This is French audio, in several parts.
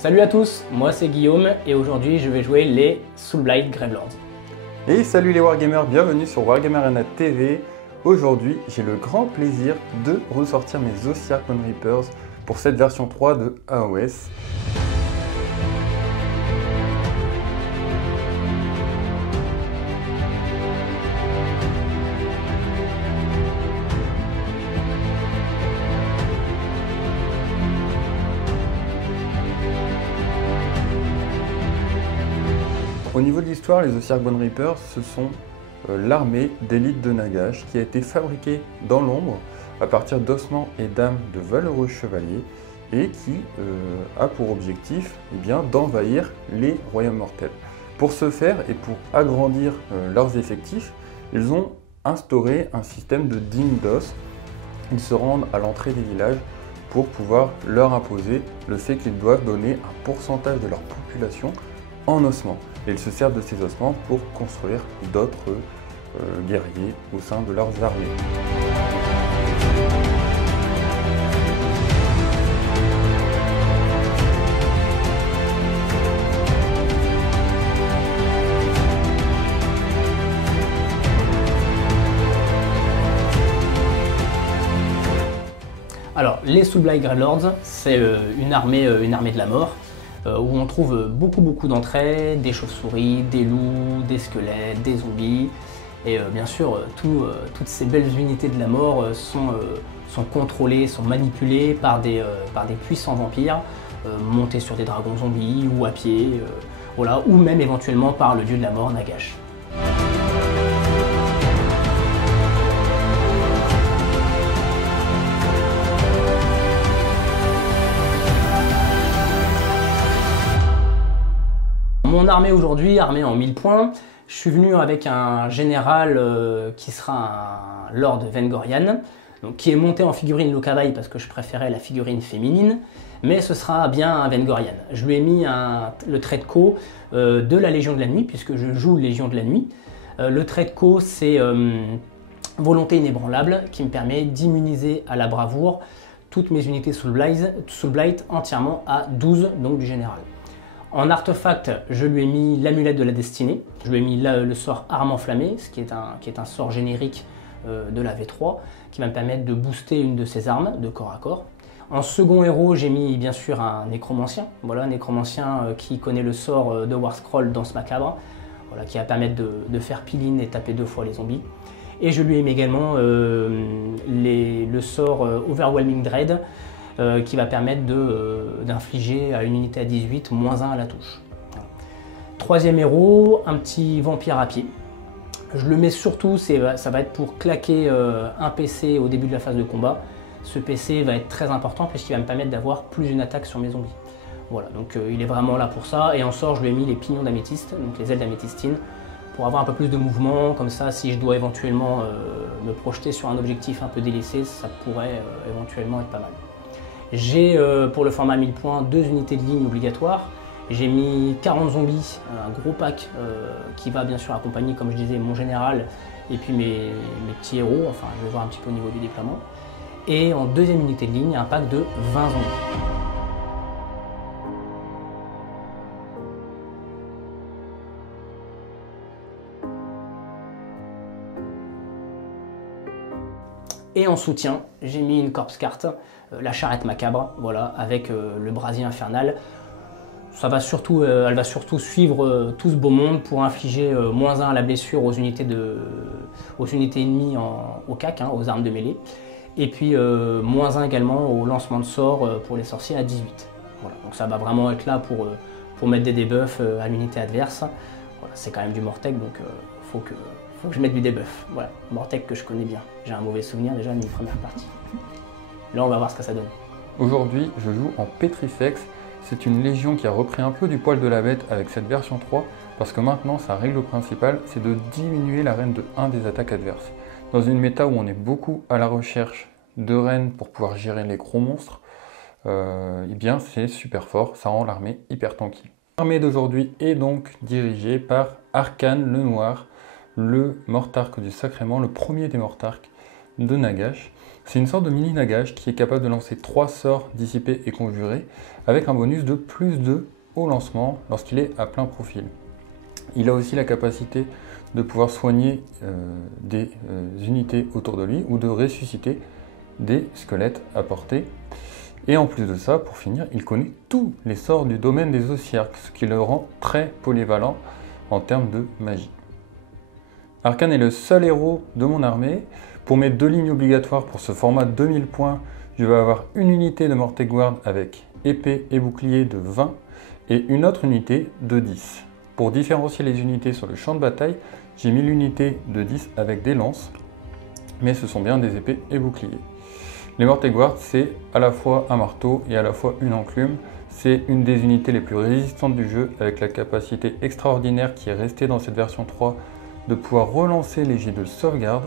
Salut à tous, moi c'est Guillaume et aujourd'hui je vais jouer les Soulblight Gravelords. Et salut les Wargamers, bienvenue sur Wargamer Arena TV. Aujourd'hui j'ai le grand plaisir de ressortir mes Ossiarch Bone Reapers pour cette version 3 de AOS. Au niveau de l'histoire, les Ossiarch Bone Reapers, ce sont l'armée d'élite de Nagash qui a été fabriquée dans l'ombre à partir d'ossements et d'âmes de valeureux chevaliers et qui a pour objectif d'envahir les royaumes mortels. Pour ce faire et pour agrandir leurs effectifs, ils ont instauré un système de dîmes d'os. Ils se rendent à l'entrée des villages pour pouvoir leur imposer le fait qu'ils doivent donner un pourcentage de leur population en ossements. Et ils se servent de ces ossements pour construire d'autres guerriers au sein de leurs armées. Alors les Soulblight Gravelords, c'est une armée de la mort où on trouve beaucoup d'entrées, des chauves-souris, des loups, des squelettes, des zombies. Et bien sûr, toutes ces belles unités de la mort sont contrôlées, sont manipulées par des puissants vampires, montés sur des dragons zombies ou à pied, voilà, ou même éventuellement par le dieu de la mort, Nagash. Mon armée aujourd'hui, armée en 1000 points, je suis venu avec un général qui sera un Lord Vengorian, donc qui est monté en figurine Lokabai parce que je préférais la figurine féminine, mais ce sera bien un Vengorian. Je lui ai mis le trait de co de la Légion de la Nuit, puisque je joue Légion de la Nuit. Le trait de co, c'est volonté inébranlable, qui me permet d'immuniser à la bravoure toutes mes unités Soulblight entièrement à 12, donc du général. En artefact, je lui ai mis l'amulette de la destinée, je lui ai mis le sort arme enflammée, ce qui est un sort générique de la V3, qui va me permettre de booster une de ses armes de corps à corps. En second héros, j'ai mis bien sûr un nécromancien, voilà, un nécromancien qui connaît le sort de Warscroll Danse Macabre, voilà, qui va permettre de faire piline et taper 2 fois les zombies. Et je lui ai mis également le sort Overwhelming Dread, qui va permettre d'infliger à une unité à 18 -1 à la touche. Voilà. Troisième héros, un petit vampire à pied. Je le mets surtout, ça va être pour claquer un PC au début de la phase de combat. Ce PC va être très important puisqu'il va me permettre d'avoir plus d'une attaque sur mes zombies. Voilà, donc il est vraiment là pour ça. Et en sort, je lui ai mis les pignons d'améthyste, donc les ailes d'améthystine, pour avoir un peu plus de mouvement. Comme ça, si je dois éventuellement me projeter sur un objectif un peu délaissé, ça pourrait éventuellement être pas mal. J'ai pour le format 1000 points 2 unités de ligne obligatoires. J'ai mis 40 zombies, un gros pack qui va bien sûr accompagner, comme je disais, mon général et puis mes petits héros. Enfin, je vais voir un petit peu au niveau du déploiement. Et en deuxième unité de ligne, un pack de 20 zombies. Et en soutien, j'ai mis une corpse carte, la charrette macabre, voilà, avec le brasier infernal. Elle va surtout suivre tout ce beau monde pour infliger -1 à la blessure aux unités ennemies au CAC, hein, aux armes de mêlée. Et puis -1 également au lancement de sort pour les sorciers à 18. Voilà, donc ça va vraiment être là pour mettre des debuffs à l'unité adverse. Voilà, c'est quand même du Mortek, donc faut que je mette du debuff. Voilà, Mortek que je connais bien. J'ai un mauvais souvenir déjà de mes premières parties. Là, on va voir ce que ça donne. Aujourd'hui, je joue en Petrifex. C'est une légion qui a repris un peu du poil de la bête avec cette version 3, parce que maintenant, sa règle principale, c'est de diminuer la reine de 1 des attaques adverses. Dans une méta où on est beaucoup à la recherche de reines pour pouvoir gérer les gros monstres, eh bien c'est super fort, ça rend l'armée hyper tanky. L'armée d'aujourd'hui est donc dirigée par Arkhan le Noir, le Mortarque du Sacrément, le premier des Mortarques, de Nagash. C'est une sorte de mini Nagash qui est capable de lancer 3 sorts dissipés et conjurés avec un bonus de +2 au lancement lorsqu'il est à plein profil. Il a aussi la capacité de pouvoir soigner des unités autour de lui ou de ressusciter des squelettes à portée. Et en plus de ça, pour finir, il connaît tous les sorts du domaine des Ossiarques, ce qui le rend très polyvalent en termes de magie. Arcane est le seul héros de mon armée. Pour mes 2 lignes obligatoires pour ce format 2000 points, je vais avoir une unité de Morteguard avec épée et bouclier de 20 et une autre unité de 10. Pour différencier les unités sur le champ de bataille, j'ai mis l'unité de 10 avec des lances, mais ce sont bien des épées et boucliers. Les Morteguard, c'est à la fois un marteau et à la fois une enclume. C'est une des unités les plus résistantes du jeu, avec la capacité extraordinaire qui est restée dans cette version 3 de pouvoir relancer les jets de sauvegarde,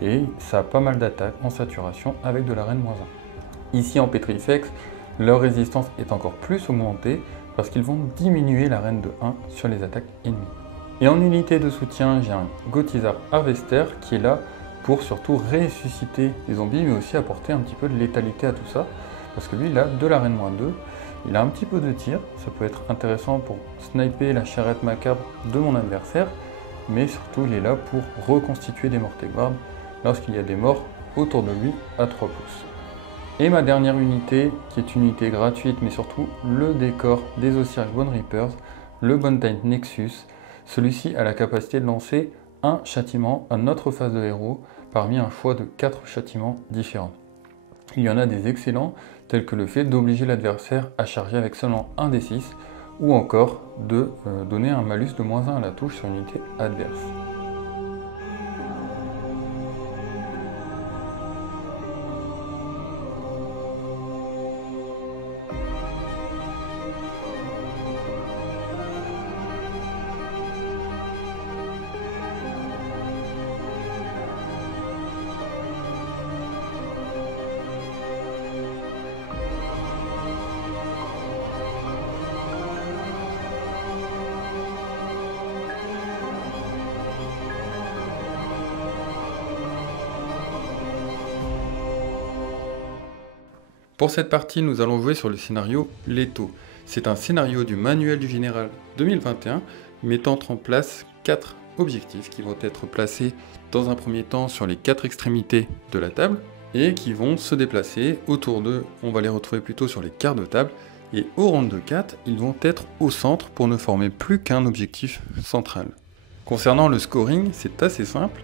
et ça a pas mal d'attaques en saturation avec de la reine -1. Ici en Petrifex, leur résistance est encore plus augmentée parce qu'ils vont diminuer la reine de 1 sur les attaques ennemies. Et en unité de soutien, j'ai un Gotizar Harvester qui est là pour surtout ressusciter les zombies, mais aussi apporter un petit peu de létalité à tout ça, parce que lui, il a de la reine -2, il a un petit peu de tir, ça peut être intéressant pour sniper la charrette macabre de mon adversaire, mais surtout, il est là pour reconstituer des Morteguard lorsqu'il y a des morts autour de lui à 3 pouces. Et ma dernière unité, qui est une unité gratuite, mais surtout le décor des Ossiarch Bone Reapers, le Bontine Nexus. Celui-ci a la capacité de lancer un châtiment à notre phase de héros, parmi un choix de 4 châtiments différents. Il y en a des excellents, tels que le fait d'obliger l'adversaire à charger avec seulement un des 6, ou encore de donner un malus de -1 à la touche sur une unité adverse. Pour cette partie, nous allons jouer sur le scénario Leto. C'est un scénario du manuel du général 2021, mettant en place 4 objectifs qui vont être placés dans un premier temps sur les 4 extrémités de la table et qui vont se déplacer autour d'eux. On va les retrouver plutôt sur les quarts de table et au round de 4, ils vont être au centre pour ne former plus qu'un objectif central. Concernant le scoring, c'est assez simple.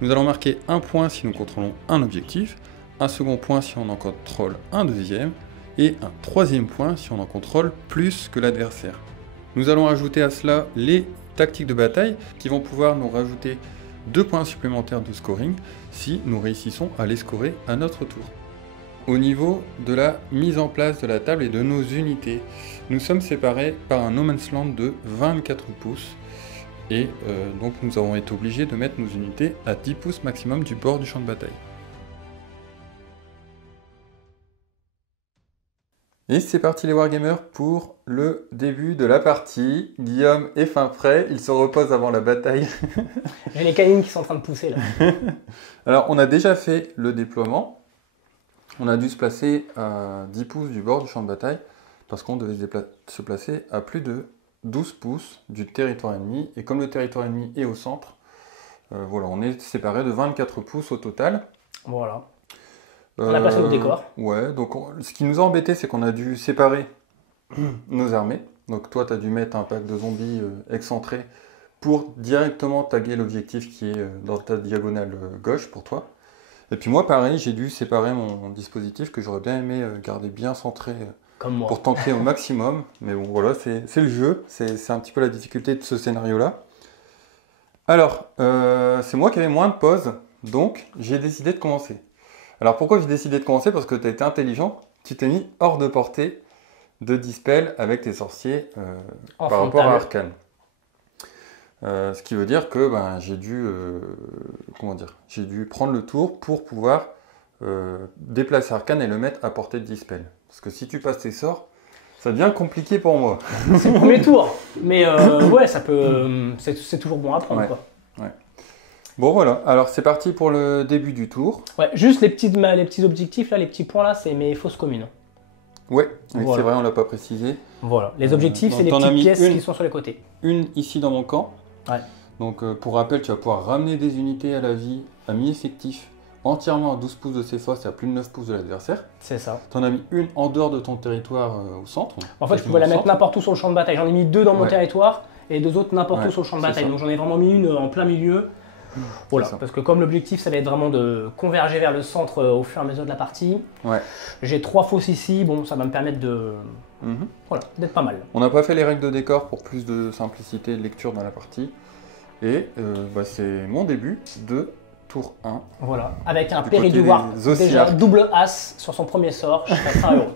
Nous allons marquer un point si nous contrôlons un objectif, un second point si on en contrôle un deuxième, et un troisième point si on en contrôle plus que l'adversaire. Nous allons ajouter à cela les tactiques de bataille qui vont pouvoir nous rajouter 2 points supplémentaires de scoring si nous réussissons à les scorer à notre tour. Au niveau de la mise en place de la table et de nos unités, nous sommes séparés par un no man's land de 24 pouces et donc nous avons été obligés de mettre nos unités à 10 pouces maximum du bord du champ de bataille. Et c'est parti les Wargamers pour le début de la partie. Guillaume est fin prêt, il se repose avant la bataille. J'ai les canines qui sont en train de pousser là. Alors on a déjà fait le déploiement. On a dû se placer à 10 pouces du bord du champ de bataille parce qu'on devait se placer à plus de 12 pouces du territoire ennemi. Et comme le territoire ennemi est au centre, voilà, on est séparés de 24 pouces au total. Voilà. On a passé nos décors. Ouais, donc ce qui nous a embêté, c'est qu'on a dû séparer nos armées. Donc toi, tu as dû mettre un pack de zombies excentrés pour directement taguer l'objectif qui est dans ta diagonale gauche pour toi. Et puis moi, pareil, j'ai dû séparer mon dispositif que j'aurais bien aimé garder bien centré Comme moi. pour tanker au maximum. Mais bon, voilà, c'est le jeu. C'est un petit peu la difficulté de ce scénario-là. Alors, c'est moi qui avais moins de pauses, donc j'ai décidé de commencer. Alors pourquoi j'ai décidé de commencer? Parce que tu as été intelligent, tu t'es mis hors de portée de dispel avec tes sorciers par rapport à Arcane. Ce qui veut dire que j'ai dû prendre le tour pour pouvoir déplacer Arcane et le mettre à portée de dispel. Parce que si tu passes tes sorts, ça devient compliqué pour moi. C'est le premier tour, mais ouais, ça peut, c'est toujours bon à prendre. Ouais. Quoi. Ouais. Bon voilà, alors c'est parti pour le début du tour. Ouais, juste les petits objectifs, là, les petits points là, c'est mes fausses communes. Ouais, oui, Voilà. c'est vrai, on l'a pas précisé. Voilà, les objectifs, c'est les t'en as petites mis pièces une. qui sont sur les côtés. Une ici dans mon camp. Ouais. Donc pour rappel, tu vas pouvoir ramener des unités à la vie à mi-effectif, entièrement à 12 pouces de ses fosses et à plus de 9 pouces de l'adversaire. C'est ça. Tu en as mis une en dehors de ton territoire au centre. En fait, je pouvais la mettre n'importe où sur le champ de bataille. J'en ai mis 2 dans mon territoire et 2 autres n'importe où sur le champ de bataille. Donc j'en ai vraiment mis une en plein milieu. Voilà, parce que comme l'objectif, ça va être vraiment de converger vers le centre au fur et à mesure de la partie. Ouais. J'ai 3 fosses ici, bon, ça va me permettre de... Voilà, d'être pas mal. On n'a pas fait les règles de décor pour plus de simplicité et de lecture dans la partie. Et c'est mon début de tour 1. Voilà, avec un Périduvoir déjà double as sur son premier sort, je serais très heureux.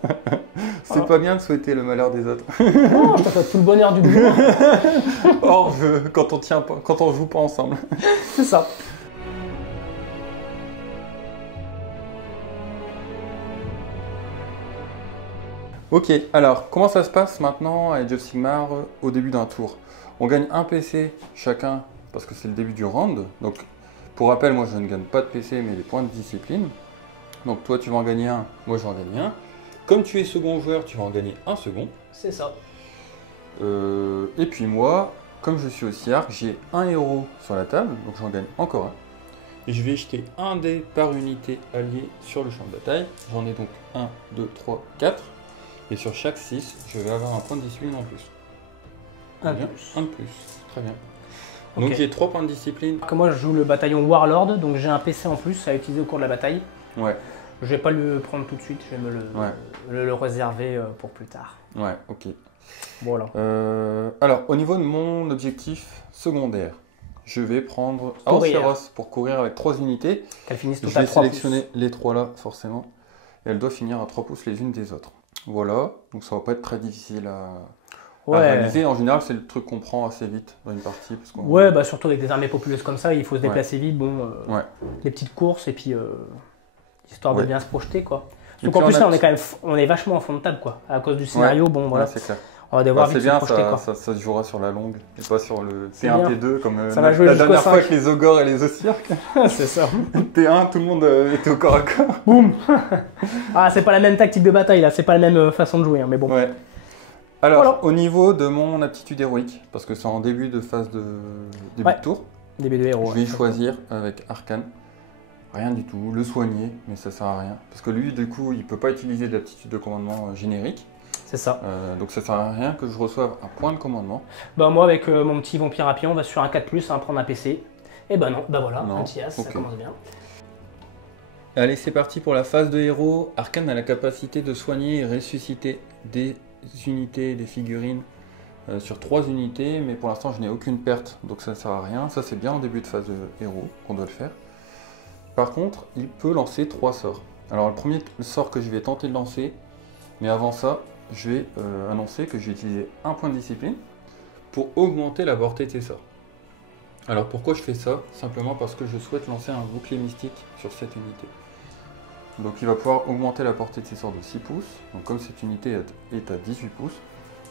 C'est pas bien de souhaiter le malheur des autres. Non, je te souhaite tout le bonheur du monde. Hors jeu, quand on joue pas ensemble. C'est ça. Ok, alors comment ça se passe maintenant à Age of Sigmar au début d'un tour? On gagne un PC chacun parce que c'est le début du round. Donc pour rappel, moi je ne gagne pas de PC mais des points de discipline. Donc toi tu vas en gagner un, moi je vais en gagner un. Comme tu es second joueur, tu vas en gagner un second. C'est ça. Et puis moi, comme je suis aussi arc, j'ai un héros sur la table, donc j'en gagne encore un. Et je vais jeter un dé par unité alliée sur le champ de bataille. J'en ai donc 1, 2, 3, 4. Et sur chaque 6, je vais avoir un point de discipline en plus. Un de plus. Très bien. Okay. Donc j'ai 3 points de discipline. Moi je joue le bataillon Warlord, donc j'ai un PC en plus à utiliser au cours de la bataille. Ouais. Je vais pas le prendre tout de suite, je vais me le réserver pour plus tard. Ouais, ok. Voilà. Alors au niveau de mon objectif secondaire, je vais prendre Aoceros pour courir avec 3 unités. Qu'elle finisse toutes à 3 pouces. Je vais sélectionner pouces. les 3 là forcément. Et elles doivent finir à 3 pouces les unes des autres. Voilà, donc ça va pas être très difficile à réaliser. En général, c'est le truc qu'on prend assez vite dans une partie. Parce bah surtout avec des armées populeuses comme ça, il faut se déplacer vite. Bon, les petites courses et puis histoire de bien se projeter quoi. Donc en plus là, on est vachement en fond de table quoi. À cause du scénario, bon voilà. C'est clair. On va devoir vite se projeter quoi. Ça se jouera sur la longue et pas sur le T1, T2 comme la dernière fois avec les ogres et les osirques. C'est ça. T1, tout le monde était au corps à corps. Boum. Ah, c'est pas la même tactique de bataille là, c'est pas la même façon de jouer, hein, mais bon. Ouais. Alors, au niveau de mon aptitude héroïque, parce que c'est en début de phase de début de tour, début de héros. Je vais choisir avec Arcane. Rien du tout, le soigner, mais ça sert à rien. Parce que lui, du coup, il peut pas utiliser d'aptitude de commandement générique. C'est ça. Donc ça sert à rien que je reçoive un point de commandement. Bah moi, avec mon petit vampire à pied, on va sur un 4+, prendre un PC. Et bah non, bah voilà, un petit as, ça commence bien. Allez, c'est parti pour la phase de héros. Arcane a la capacité de soigner et ressusciter des unités, des figurines sur 3 unités, mais pour l'instant je n'ai aucune perte, donc ça ne sert à rien. Ça c'est bien en début de phase de héros qu'on doit le faire. Par contre, il peut lancer 3 sorts. Alors le premier sort que je vais tenter de lancer, mais avant ça, je vais annoncer que je vais utiliser un point de discipline pour augmenter la portée de ces sorts. Alors pourquoi je fais ça? Simplement parce que je souhaite lancer un bouclier mystique sur cette unité. Donc il va pouvoir augmenter la portée de ses sorts de 6 pouces. Donc comme cette unité est à 18 pouces,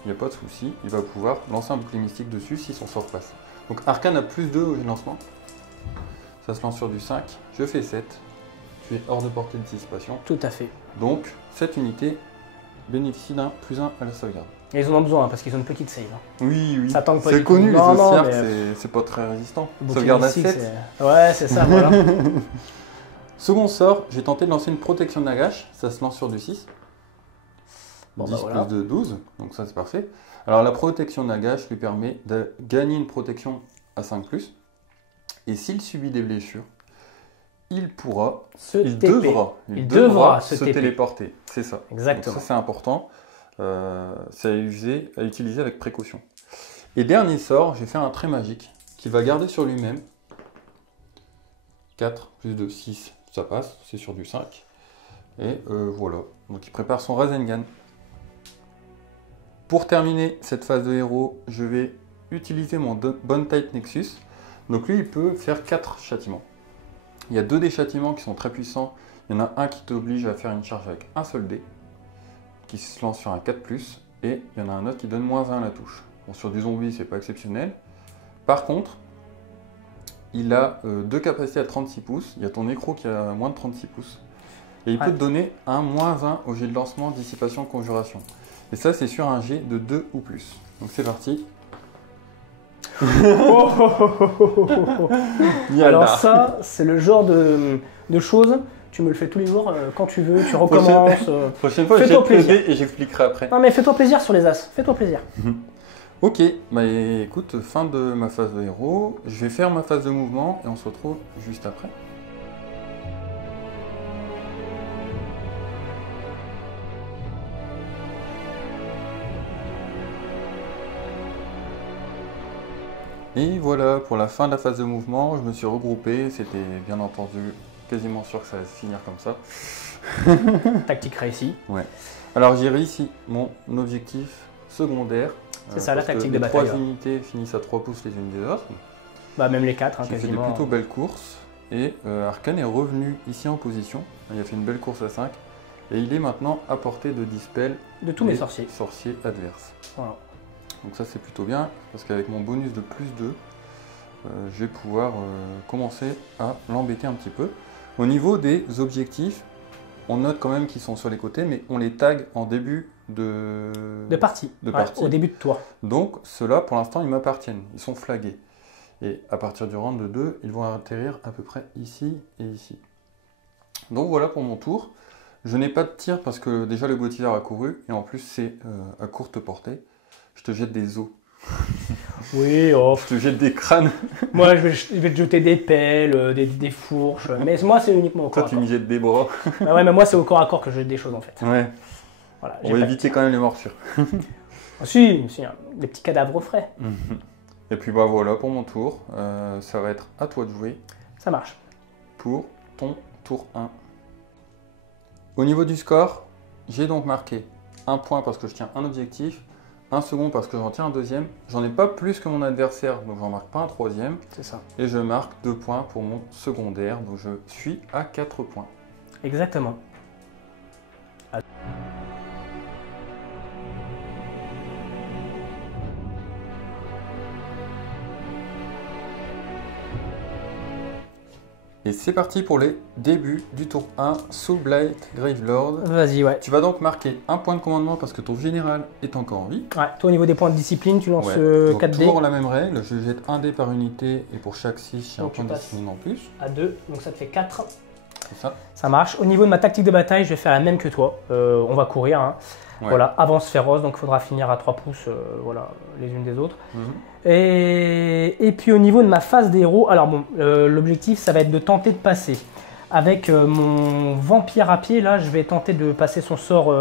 il n'y a pas de souci, il va pouvoir lancer un bouclier mystique dessus si son sort passe. Donc Arcane a plus 2 au lancement. Ça se lance sur du 5, je fais 7. Tu es hors de portée de dissipation. Tout à fait. Donc cette unité bénéficie d'un +1 à la sauvegarde. Et ils en ont besoin parce qu'ils ont une petite save. Oui, oui. Ça tank pas c'est connu, les osirques, mais... c'est pas très résistant. Sauvegarde à 7. Ouais, c'est ça, voilà. Second sort, j'ai tenté de lancer une protection de Nagash, ça se lance sur du 6. Bon, 10 plus de 12, donc ça c'est parfait. Alors la protection de Nagash lui permet de gagner une protection à 5+. Et s'il subit des blessures, il devra se téléporter. C'est ça. Exactement. Donc ça c'est important. C'est à utiliser avec précaution. Et dernier sort, j'ai fait un trait magique qui va garder sur lui-même 4 plus de 6, ça passe, c'est sur du 5. Et voilà, donc il prépare son Rasengan. Pour terminer cette phase de héros, je vais utiliser mon Bone-Tight Nexus. Donc lui, il peut faire 4 châtiments. Il y a 2 des châtiments qui sont très puissants. Il y en a un qui t'oblige à faire une charge avec un seul dé, qui se lance sur un 4+, et il y en a un autre qui donne -1 à la touche. Bon, sur du zombie, c'est pas exceptionnel. Par contre, il a deux capacités à 36 pouces. Il y a ton écro qui a moins de 36 pouces. Et il peut te donner un -1 au jet de lancement, dissipation, conjuration. Et ça, c'est sur un jet de 2 ou plus. Donc c'est parti. Alors ça, c'est le genre de choses, tu me le fais tous les jours, quand tu veux, tu recommences. Prochaine fois, fais-toi je plaisir. et j'expliquerai après. Non mais fais-toi plaisir sur les as, fais-toi plaisir. Ok, bah écoute, fin de ma phase de héros. Je vais faire ma phase de mouvement et on se retrouve juste après. Et voilà, pour la fin de la phase de mouvement, je me suis regroupé. C'était bien entendu quasiment sûr que ça allait se finir comme ça. Tactique réussie. Ouais. Alors j'ai réussi mon objectif secondaire. C'est ça la tactique de les bataille. 3 unités finissent à 3 pouces les unes des autres. Bah même les 4 J'ai fait quasiment. des plutôt belles courses. Et Arkhan est revenu ici en position. Il a fait une belle course à 5. Et il est maintenant à portée de dispel De tous mes sorciers. sorciers adverses. Voilà. Donc ça c'est plutôt bien, parce qu'avec mon bonus de +2, je vais pouvoir commencer à l'embêter un petit peu. Au niveau des objectifs, on note quand même qu'ils sont sur les côtés, mais on les tag en début de partie. Au début de tour. Donc ceux-là, pour l'instant, ils m'appartiennent, ils sont flagués. Et à partir du round de 2, ils vont atterrir à peu près ici et ici. Donc voilà pour mon tour. Je n'ai pas de tir parce que déjà le Gauthier a couru, et en plus c'est à courte portée. Je te jette des os. Oui, oh. Je te jette des crânes. Moi, je vais te jeter des pelles, des fourches. Mais moi, c'est uniquement au corps Toi, à tu corps. me jettes des bras. Ah ouais, mais moi, c'est au corps à corps que je jette des choses en fait. Ouais. Voilà, On va éviter quand même les morsures. Ah, si, hein, des petits cadavres frais. Et puis bah voilà pour mon tour. Ça va être à toi de jouer Ça marche. pour ton tour 1. Au niveau du score, j'ai donc marqué 1 point parce que je tiens un objectif. 1 second parce que j'en tiens un deuxième. J'en ai pas plus que mon adversaire, donc j'en marque pas un troisième. C'est ça. Et je marque 2 points pour mon secondaire, donc je suis à 4 points. Exactement. Et c'est parti pour les débuts du tour 1, Soulblight Gravelord. Vas-y, ouais. Tu vas donc marquer un point de commandement parce que ton général est encore en vie. Ouais, toi au niveau des points de discipline, tu lances Ouais. Donc, 4 dés. toujours la même règle, je jette un dé par unité et pour chaque 6, j'ai un Donc, point tu de passes. discipline en plus. À 2, donc ça te fait 4. C'est ça. Ça marche. Au niveau de ma tactique de bataille, je vais faire la même que toi. On va courir. Hein. Ouais. Voilà, avance féroce, donc il faudra finir à 3 pouces voilà, les unes des autres. Mhm. Et puis au niveau de ma phase des héros, alors bon, l'objectif ça va être de tenter de passer. Avec mon vampire à pied, là, je vais tenter de passer son sort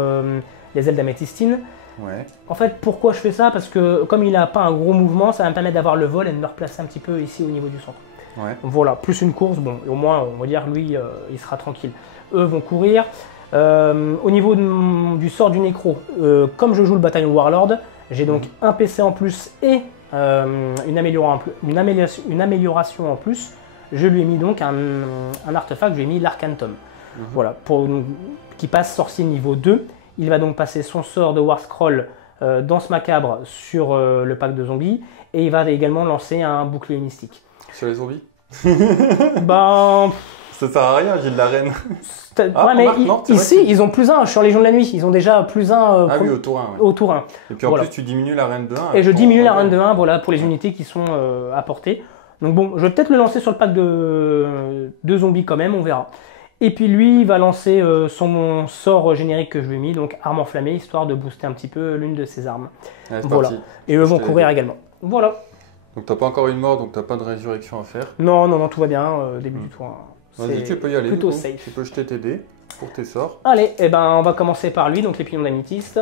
les ailes d'améthystine. Ouais. En fait, pourquoi je fais ça? Parce que comme il n'a pas un gros mouvement, ça va me permettre d'avoir le vol et de me replacer un petit peu ici au niveau du centre. Ouais. Voilà, plus une course, bon, au moins on va dire lui, il sera tranquille. Eux vont courir. Au niveau du sort du nécro, comme je joue le bataillon Warlord, j'ai donc un PC en plus et une amélioration en plus. Je lui ai mis donc un artefact, je lui ai mis l'Arcantum. Voilà, qui passe sorcier niveau 2. Il va donc passer son sort de War Scroll Danse Macabre sur le pack de zombies et il va également lancer un bouclier mystique. Sur les zombies? Ben. Ça sert à rien, j'ai de la reine. Ouais, mais ici, ils ont +1 sur Légion de la Nuit. Ils ont déjà +1 Ah oui, au tour 1. Ouais. au tour 1. Et puis en Voilà. plus, tu diminues la reine de 1. Et je diminue la reine de 1 voilà, pour les unités qui sont apportées. Donc bon, je vais peut-être le lancer sur le pack de zombies quand même, on verra. Et puis lui, il va lancer son sort générique que je lui ai mis, donc arme enflammée, histoire de booster un petit peu l'une de ses armes. Ouais, Voilà. parti. Et eux vont courir également. Voilà. Donc t'as pas encore une mort, donc t'as pas de résurrection à faire. Non, tout va bien, début du tour. Vas-y, tu peux y aller. Plutôt du coup. safe. Tu peux jeter tes dés pour tes sorts. Allez, et ben on va commencer par lui, donc les pignons d'améthyste.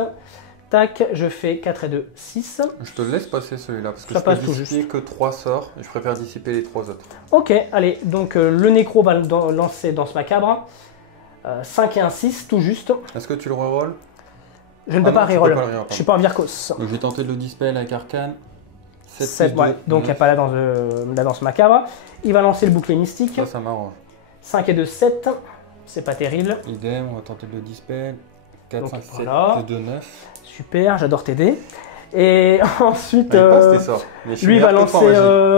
Tac, je fais 4 et 2, 6. Je te laisse passer celui-là parce que Ça je peux passe tout dissiper juste. que 3 sorts et je préfère dissiper les 3 autres. Ok, allez, donc le nécro va lancer Danse Macabre. 5 et un 6, tout juste. Est-ce que tu le reroll? Je ne peux pas non, tu reroll. peux pas le reroll, Je suis pas un Virkos. Donc je vais tenter de le dispel avec Arcane. 7, ouais. Donc il n'y a pas la danse macabre. Il va lancer le bouclier mystique. Ça m'arrange. 5 et 2, 7. C'est pas terrible. Idem, on va tenter de le dispel. 4, Donc, 5, 7, voilà. 2, 9. Super, j'adore t'aider. Et ensuite, lui il va lancer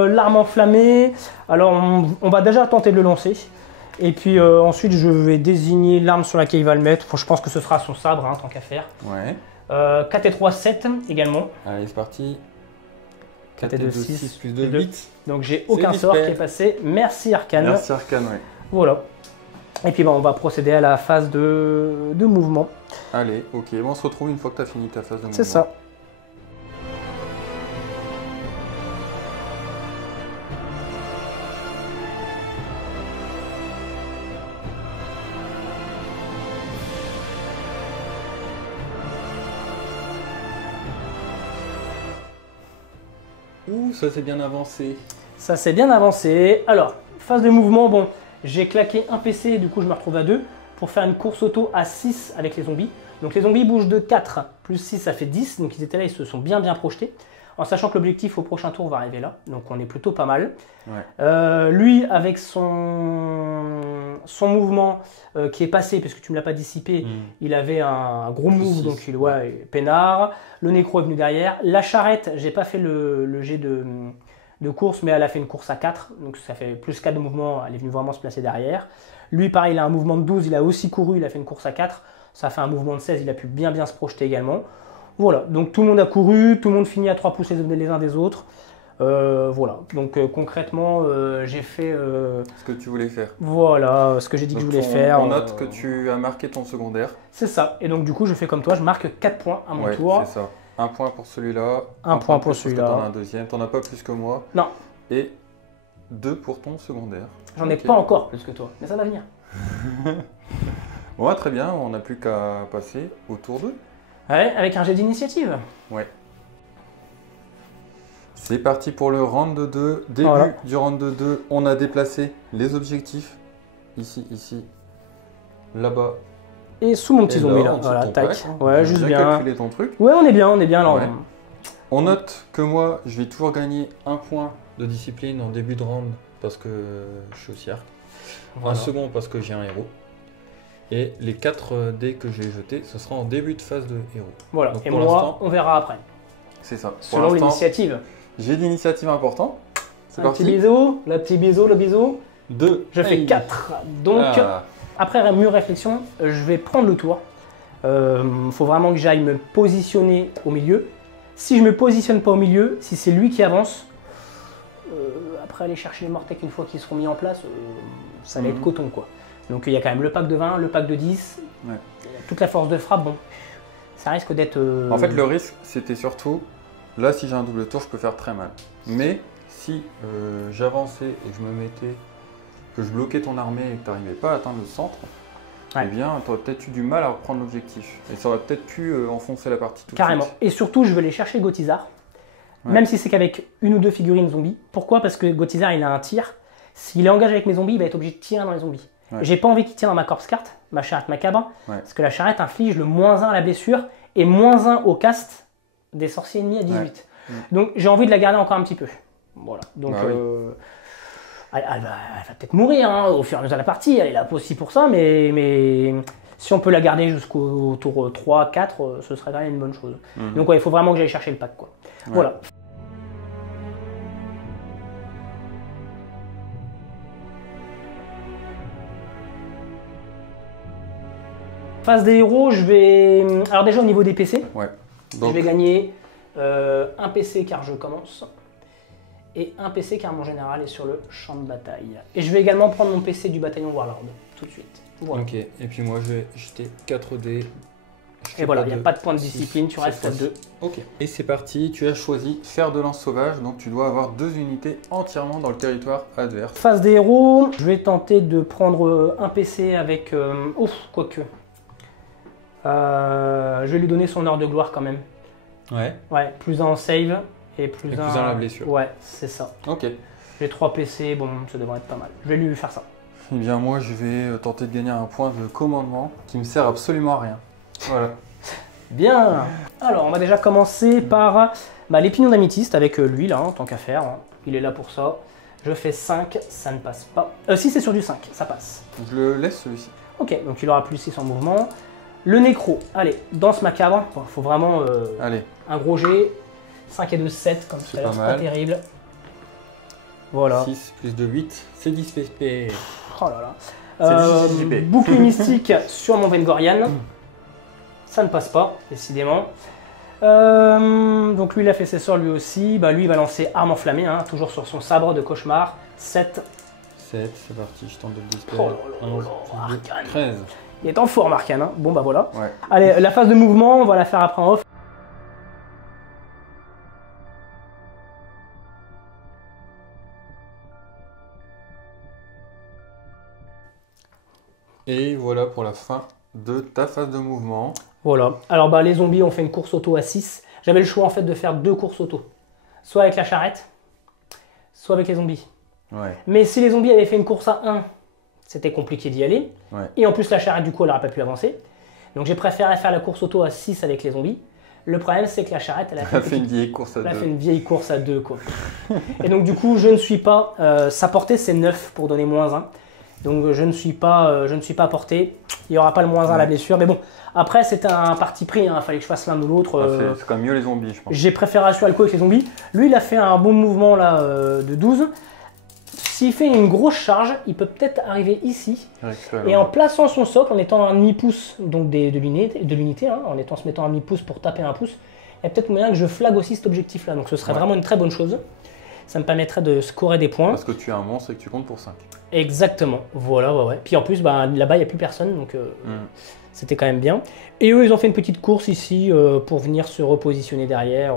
l'arme enflammée. Alors, on va déjà tenter de le lancer. Et puis ensuite, je vais désigner l'arme sur laquelle il va le mettre. Enfin, je pense que ce sera son sabre, hein, tant qu'à faire. Ouais. 4 et 3, 7 également. Allez, c'est parti. 4 et 2, 6 plus 2, 8. Donc j'ai aucun sort qui est passé. Merci Arcane. Merci Arcane, oui. Voilà. Et puis on va procéder à la phase de mouvement. Allez, ok. On se retrouve une fois que tu as fini ta phase de mouvement. C'est ça. Ouh, ça c'est bien avancé. Ça c'est bien avancé. Alors, phase de mouvement, bon, j'ai claqué un PC, du coup je me retrouve à 2 pour faire une course auto à 6 avec les zombies. Donc les zombies bougent de 4 plus 6, ça fait 10. Donc ils étaient là, ils se sont bien projetés. En sachant que l'objectif au prochain tour va arriver là. Donc on est plutôt pas mal. Ouais. Lui, avec son mouvement qui est passé, parce que tu ne me l'as pas dissipé, il avait un gros move, donc il peinard. Le nécro est venu derrière. La charrette, j'ai pas fait le jet de course, mais elle a fait une course à 4. Donc ça fait plus 4 de mouvement, elle est venue vraiment se placer derrière. Lui, pareil, il a un mouvement de 12, il a aussi couru, il a fait une course à 4. Ça fait un mouvement de 16, il a pu bien se projeter également. Voilà, donc tout le monde a couru, tout le monde finit à 3 pouces les uns des autres. Voilà, donc concrètement, j'ai fait... ce que tu voulais faire. Voilà, ce que j'ai dit que je voulais faire. On note que tu as marqué ton secondaire. C'est ça, et donc du coup, je fais comme toi, je marque 4 points à mon tour. C'est ça. Un point pour celui-là. Un point pour celui-là. T'en as un deuxième, t'en as pas plus que moi. Non. Et 2 pour ton secondaire. J'en ai pas encore plus que toi, mais ça va venir. Ouais, très bien, on n'a plus qu'à passer au tour 2. Ouais, avec un jet d'initiative. Ouais. C'est parti pour le round de 2. Début du round de 2, on a déplacé les objectifs. Ici, là-bas. Et sous mon petit zombie là. Voilà, tac. Ouais, juste bien. Calculé ton truc. Ouais, on est bien là. Ouais. On note que moi, je vais toujours gagner un point de discipline en début de round parce que je suis aussi arc. Voilà. Un second parce que j'ai un héros. Et les 4 dés que j'ai jetés, ce sera en début de phase de héros. Voilà, donc et moi, on verra après. C'est ça. Selon l'initiative. J'ai d'initiative important. C'est parti. Petit bisou, le bisou. 2. Je fais 4. Donc, après mûre réflexion, je vais prendre le tour. Faut vraiment que j'aille me positionner au milieu. Si je me positionne pas au milieu, si c'est lui qui avance, après aller chercher les Mortec une fois qu'ils seront mis en place, ça va être coton quoi. Donc il y a quand même le pack de 20, le pack de 10, toute la force de frappe, bon, ça risque d'être... En fait le risque c'était surtout, là si j'ai un double tour je peux faire très mal. Mais si j'avançais et que je me mettais, que je bloquais ton armée et que tu n'arrivais pas à atteindre le centre, eh bien tu aurais peut-être eu du mal à reprendre l'objectif. Et ça aurait peut-être pu enfoncer la partie tout de suite. Carrément. Et surtout je vais aller chercher Gotizar, même si c'est qu'avec une ou deux figurines zombies. Pourquoi? Parce que Gotizar il a un tir. S'il est engagé avec mes zombies, il va être obligé de tirer dans les zombies. J'ai pas envie qu'il tire dans ma corpse carte, ma charrette macabre, parce que la charrette inflige le -1 à la blessure et -1 au cast des sorciers ennemis à 18. Donc j'ai envie de la garder encore un petit peu. Voilà. Donc elle va peut-être mourir au fur et à mesure de la partie, elle est là aussi pour ça, mais si on peut la garder jusqu'au tour 3, 4, ce serait quand même une bonne chose. Donc il faut vraiment que j'aille chercher le pack quoi. Voilà. Phase des héros, je vais... Alors déjà au niveau des PC, je vais gagner un PC car je commence et un PC car mon général est sur le champ de bataille. Et je vais également prendre mon PC du bataillon Warlord tout de suite. Voilà. Ok, et puis moi je vais jeter 4 dés. Et voilà, il n'y a pas de point de discipline, tu restes à 2. Ok. Et c'est parti, tu as choisi fer de lance sauvage, donc tu dois avoir 2 unités entièrement dans le territoire adverse. Phase des héros, je vais tenter de prendre un PC avec... quoique... je vais lui donner son heure de gloire quand même. Ouais, plus 1 en save et plus 1 à la blessure. Ouais, c'est ça. Ok. J'ai 3 PC, bon, ça devrait être pas mal. Je vais lui faire ça. Eh bien moi, je vais tenter de gagner un point de commandement qui me sert absolument à rien. Voilà. Bien. Alors, on va déjà commencer par les pignons d'améthyste avec lui, là, tant qu'à faire. Il est là pour ça. Je fais 5, ça ne passe pas. Si c'est sur du 5, ça passe. Je le laisse celui-ci. Ok, donc il aura plus 6 en mouvement. Le nécro, allez, danse macabre, il faut vraiment un gros jet. 5 et 2, 7, comme tout à l'heure, c'est pas mal. terrible. Voilà. 6 plus 2, 8, c'est 10 PP. Oh là là. C'est 10 JP. Bouclier mystique sur mon Vengorian. Ça ne passe pas, décidément. Donc lui, il a fait ses sorts lui aussi. Bah, lui, il va lancer arme enflammée, hein, toujours sur son sabre de cauchemar. 7. 7, c'est parti, je tente de le dispel. Oh là là 11, là, plus 2, Arcane. 13. Il est en forme, Arcane. Hein. Bon, bah voilà. Ouais. Allez, la phase de mouvement, on va la faire après en off. Et voilà pour la fin de ta phase de mouvement. Voilà. Alors, bah, les zombies ont fait une course auto à 6. J'avais le choix, en fait, de faire 2 courses auto. Soit avec la charrette, soit avec les zombies. Ouais. Mais si les zombies avaient fait une course à 1, c'était compliqué d'y aller. Ouais. Et en plus, la charrette, du coup, elle n'aurait pas pu avancer. Donc, j'ai préféré faire la course auto à 6 avec les zombies. Le problème, c'est que la charrette, elle a Elle a fait une vieille course à elle a 2. fait une vieille course à 2, quoi. Et donc, du coup, je ne suis pas... sa portée, c'est 9 pour donner -1. Donc, je ne suis pas porté. Il n'y aura pas le -1 à la blessure. Mais bon, après, c'était un parti pris. Il fallait que je fasse l'un ou l'autre. C'est quand même mieux les zombies, je pense. J'ai préféré assurer le coup avec les zombies. Lui, il a fait un bon mouvement là de 12. S'il fait une grosse charge, il peut peut-être arriver ici. Et en plaçant son socle, en étant un demi-pouce donc de l'unité, hein, en se mettant un demi-pouce pour taper un pouce, il y a peut-être moyen que je flag aussi cet objectif-là. Donc ce serait vraiment une très bonne chose. Ça me permettrait de scorer des points. Parce que tu es un monstre et que tu comptes pour 5. Exactement. Voilà, ouais. Puis en plus, bah, là-bas, il n'y a plus personne. Donc c'était quand même bien. Et eux, ils ont fait une petite course ici pour venir se repositionner derrière.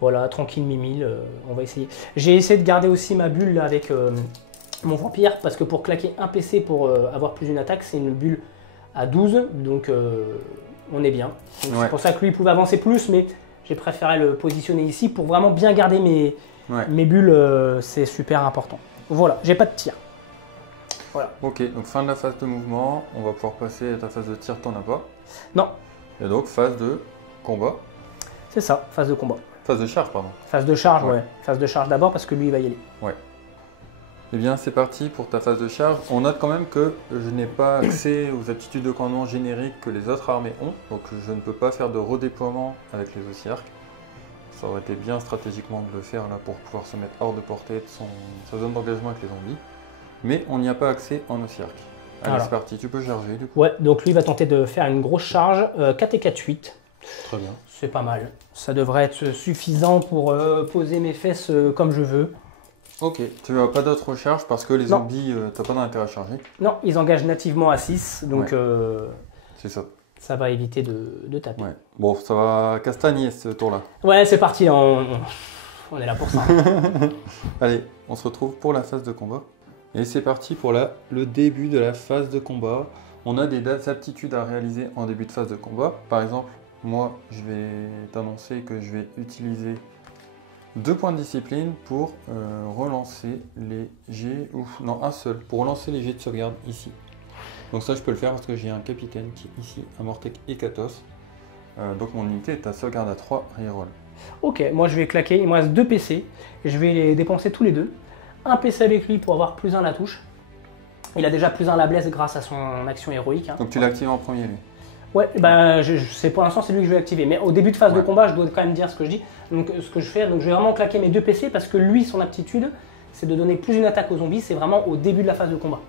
Voilà, tranquille, mimile, on va essayer. J'ai essayé de garder aussi ma bulle là, avec mon vampire, parce que pour claquer un PC pour avoir plus d'une attaque, c'est une bulle à 12, donc on est bien. C'est pour ça que lui, il pouvait avancer plus, mais j'ai préféré le positionner ici pour vraiment bien garder mes bulles, c'est super important. Voilà, j'ai pas de tir. Voilà. Ok, donc fin de la phase de mouvement, on va pouvoir passer à ta phase de tir, t'en as pas. Non. Et donc phase de combat. C'est ça, phase de combat. Phase de charge, pardon. Phase de charge, ouais. Phase de charge d'abord parce que lui, il va y aller. Ouais. Eh bien, c'est parti pour ta phase de charge. On note quand même que je n'ai pas accès aux aptitudes de commandement génériques que les autres armées ont. Donc, je ne peux pas faire de redéploiement avec les Ossiarques. Ça aurait été bien stratégiquement de le faire là pour pouvoir se mettre hors de portée de sa zone d'engagement avec les zombies. Mais on n'y a pas accès en Ossiarque. Allez, c'est parti. Tu peux charger du coup. Ouais, donc lui, il va tenter de faire une grosse charge. 4 et 4, 8. Très bien. C'est pas mal. Ça devrait être suffisant pour poser mes fesses comme je veux. Ok. Tu n'as pas d'autre recharge parce que les zombies, tu n'as pas d'intérêt à charger. Non, ils engagent nativement à 6, donc c'est ça. Ça va éviter de taper. Ouais. Bon, ça va castagner ce tour-là. Ouais, c'est parti, on est là pour ça. Allez, on se retrouve pour la phase de combat. Et c'est parti pour le début de la phase de combat. On a des aptitudes à réaliser en début de phase de combat. Par exemple, moi, je vais t'annoncer que je vais utiliser 2 points de discipline pour relancer les jets, non, un seul, pour relancer les jets de sauvegarde ici. Donc ça, je peux le faire parce que j'ai un capitaine qui est ici, un Mortec et Katos. Donc mon unité est à sauvegarde à 3 reroll. Ok, moi je vais claquer, il me reste 2 PC, et je vais les dépenser tous les deux. Un PC avec lui pour avoir +1 la touche. Il a déjà +1 la blesse grâce à son action héroïque. Hein. Donc tu l'actives en premier, lui. Ouais, bah, pour l'instant c'est lui que je vais activer. Mais au début de phase de combat, je dois quand même dire ce que je dis. Donc ce que je fais, donc je vais vraiment claquer mes 2 PC parce que lui, son aptitude, c'est de donner plus une attaque aux zombies. C'est vraiment au début de la phase de combat.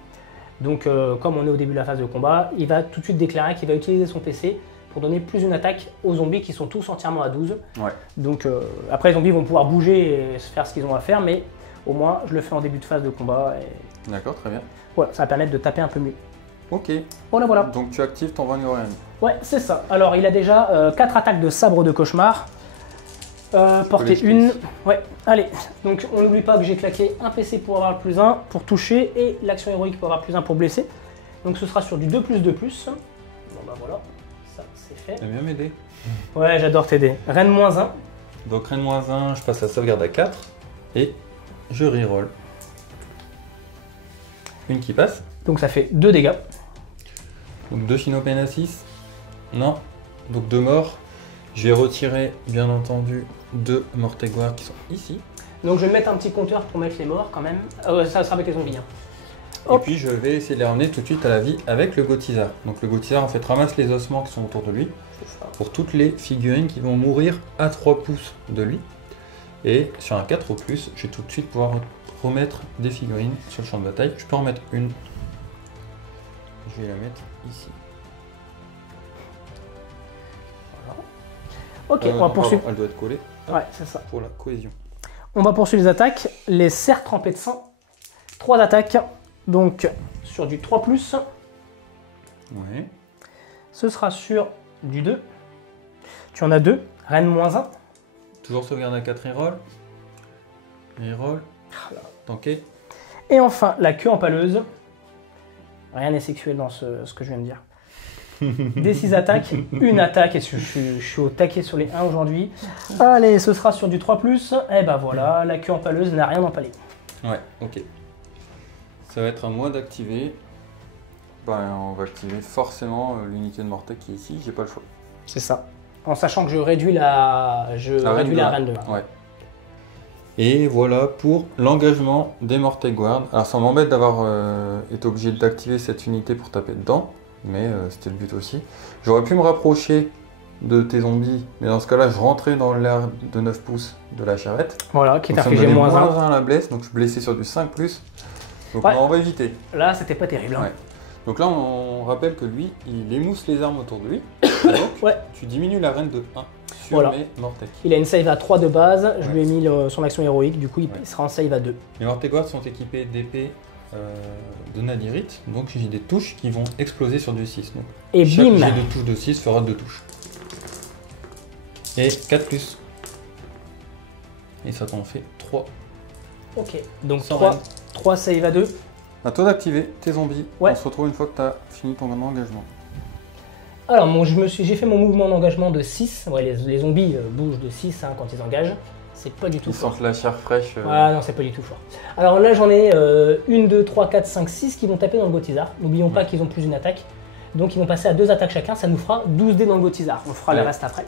Donc comme on est au début de la phase de combat, il va tout de suite déclarer qu'il va utiliser son PC pour donner plus une attaque aux zombies qui sont tous entièrement à 12. Ouais. Donc après les zombies vont pouvoir bouger et faire ce qu'ils ont à faire, mais au moins je le fais en début de phase de combat. Et... D'accord, très bien. Voilà, ça va permettre de taper un peu mieux. Ok. Voilà, voilà. Donc tu actives ton Vengorian. Ouais, c'est ça. Alors il a déjà 4 attaques de sabre de cauchemar. Portée 1. Ouais, allez. Donc on n'oublie pas que j'ai claqué un PC pour avoir le +1 pour toucher et l'action héroïque pour avoir +1 pour blesser. Donc ce sera sur du 2+2+. Bon bah voilà, ça c'est fait. T'aimes bien m'aider? Ouais, j'adore t'aider. Reine -1. Donc Reine -1, je passe la sauvegarde à 4 et je reroll. Une qui passe. Donc ça fait 2 dégâts. Donc 2 Shinopènes à 6. Non. Donc 2 morts. Je vais retirer, bien entendu, 2 Mortegoires qui sont ici. Donc je vais mettre un petit compteur pour mettre les morts quand même. Ça sera avec les zombies. Hein. Et puis je vais essayer de les ramener tout de suite à la vie avec le Gotizar. Donc le Gotizar en fait ramasse les ossements qui sont autour de lui pour toutes les figurines qui vont mourir à 3 pouces de lui. Et sur un 4 au plus, je vais tout de suite pouvoir remettre des figurines sur le champ de bataille. Je peux en mettre une. Je vais la mettre ici. Ok, on va poursuivre. Elle doit être collée. Ouais, c'est ça. Pour la cohésion. On va poursuivre les attaques. Les cerfs trempés de sang. 3 attaques. Donc sur du 3+. Ouais. Ce sera sur du 2. Tu en as 2. Reine -1. Toujours sauvegarde à 4 reroll. Reroll. Tanké. Et enfin, la queue empaleuse. Rien n'est sexuel dans ce que je viens de dire. Des 6 attaques, une attaque, et je suis au taquet sur les 1 aujourd'hui. Allez, ce sera sur du 3+. Et ben voilà, la queue empaleuse n'a rien empalé. Ouais, ok. Ça va être à moi d'activer. Ben, on va activer forcément l'unité de Mortek qui est ici, j'ai pas le choix. C'est ça. En sachant que je réduis la reine de 1. Ouais. Et voilà pour l'engagement des Mortek Guard. Alors ça m'embête d'avoir été obligé d'activer cette unité pour taper dedans, mais c'était le but aussi. J'aurais pu me rapprocher de tes zombies, mais dans ce cas-là, je rentrais dans l'air de 9 pouces de la charrette. Voilà, qui est donc infligé -1 à la blesse, donc je suis blessé sur du 5+. Donc ouais. on va éviter. Là, c'était pas terrible. Hein. Ouais. Donc là, on rappelle que lui, il émousse les armes autour de lui. Donc, ouais. tu diminues la reine de 1 sur voilà. mes Mortek. Il a une save à 3 de base, je lui ai mis son action héroïque, du coup il sera en save à 2. Les Mortek Guard sont équipés d'épées de Nadirite, donc j'ai des touches qui vont exploser sur du 6. Donc, et chaque bim, jet de touche de 6 fera 2 touches. Et 4+. Et ça t'en fait 3. Ok, donc Sans 3 save à 2. À toi d'activer tes zombies. Ouais. On se retrouve une fois que tu as fini ton engagement. Alors, j'ai fait mon mouvement d'engagement de 6. Ouais, les zombies bougent de 6 hein, quand ils engagent. C'est pas du tout fort. Ils sentent la chair fraîche. Ah non, c'est pas du tout fort. Alors là, j'en ai 1, 2, 3, 4, 5, 6 qui vont taper dans le Gotizar. N'oublions pas qu'ils ont plus d'une attaque. Donc ils vont passer à 2 attaques chacun. Ça nous fera 12 dés dans le Gotizar. On fera le reste après.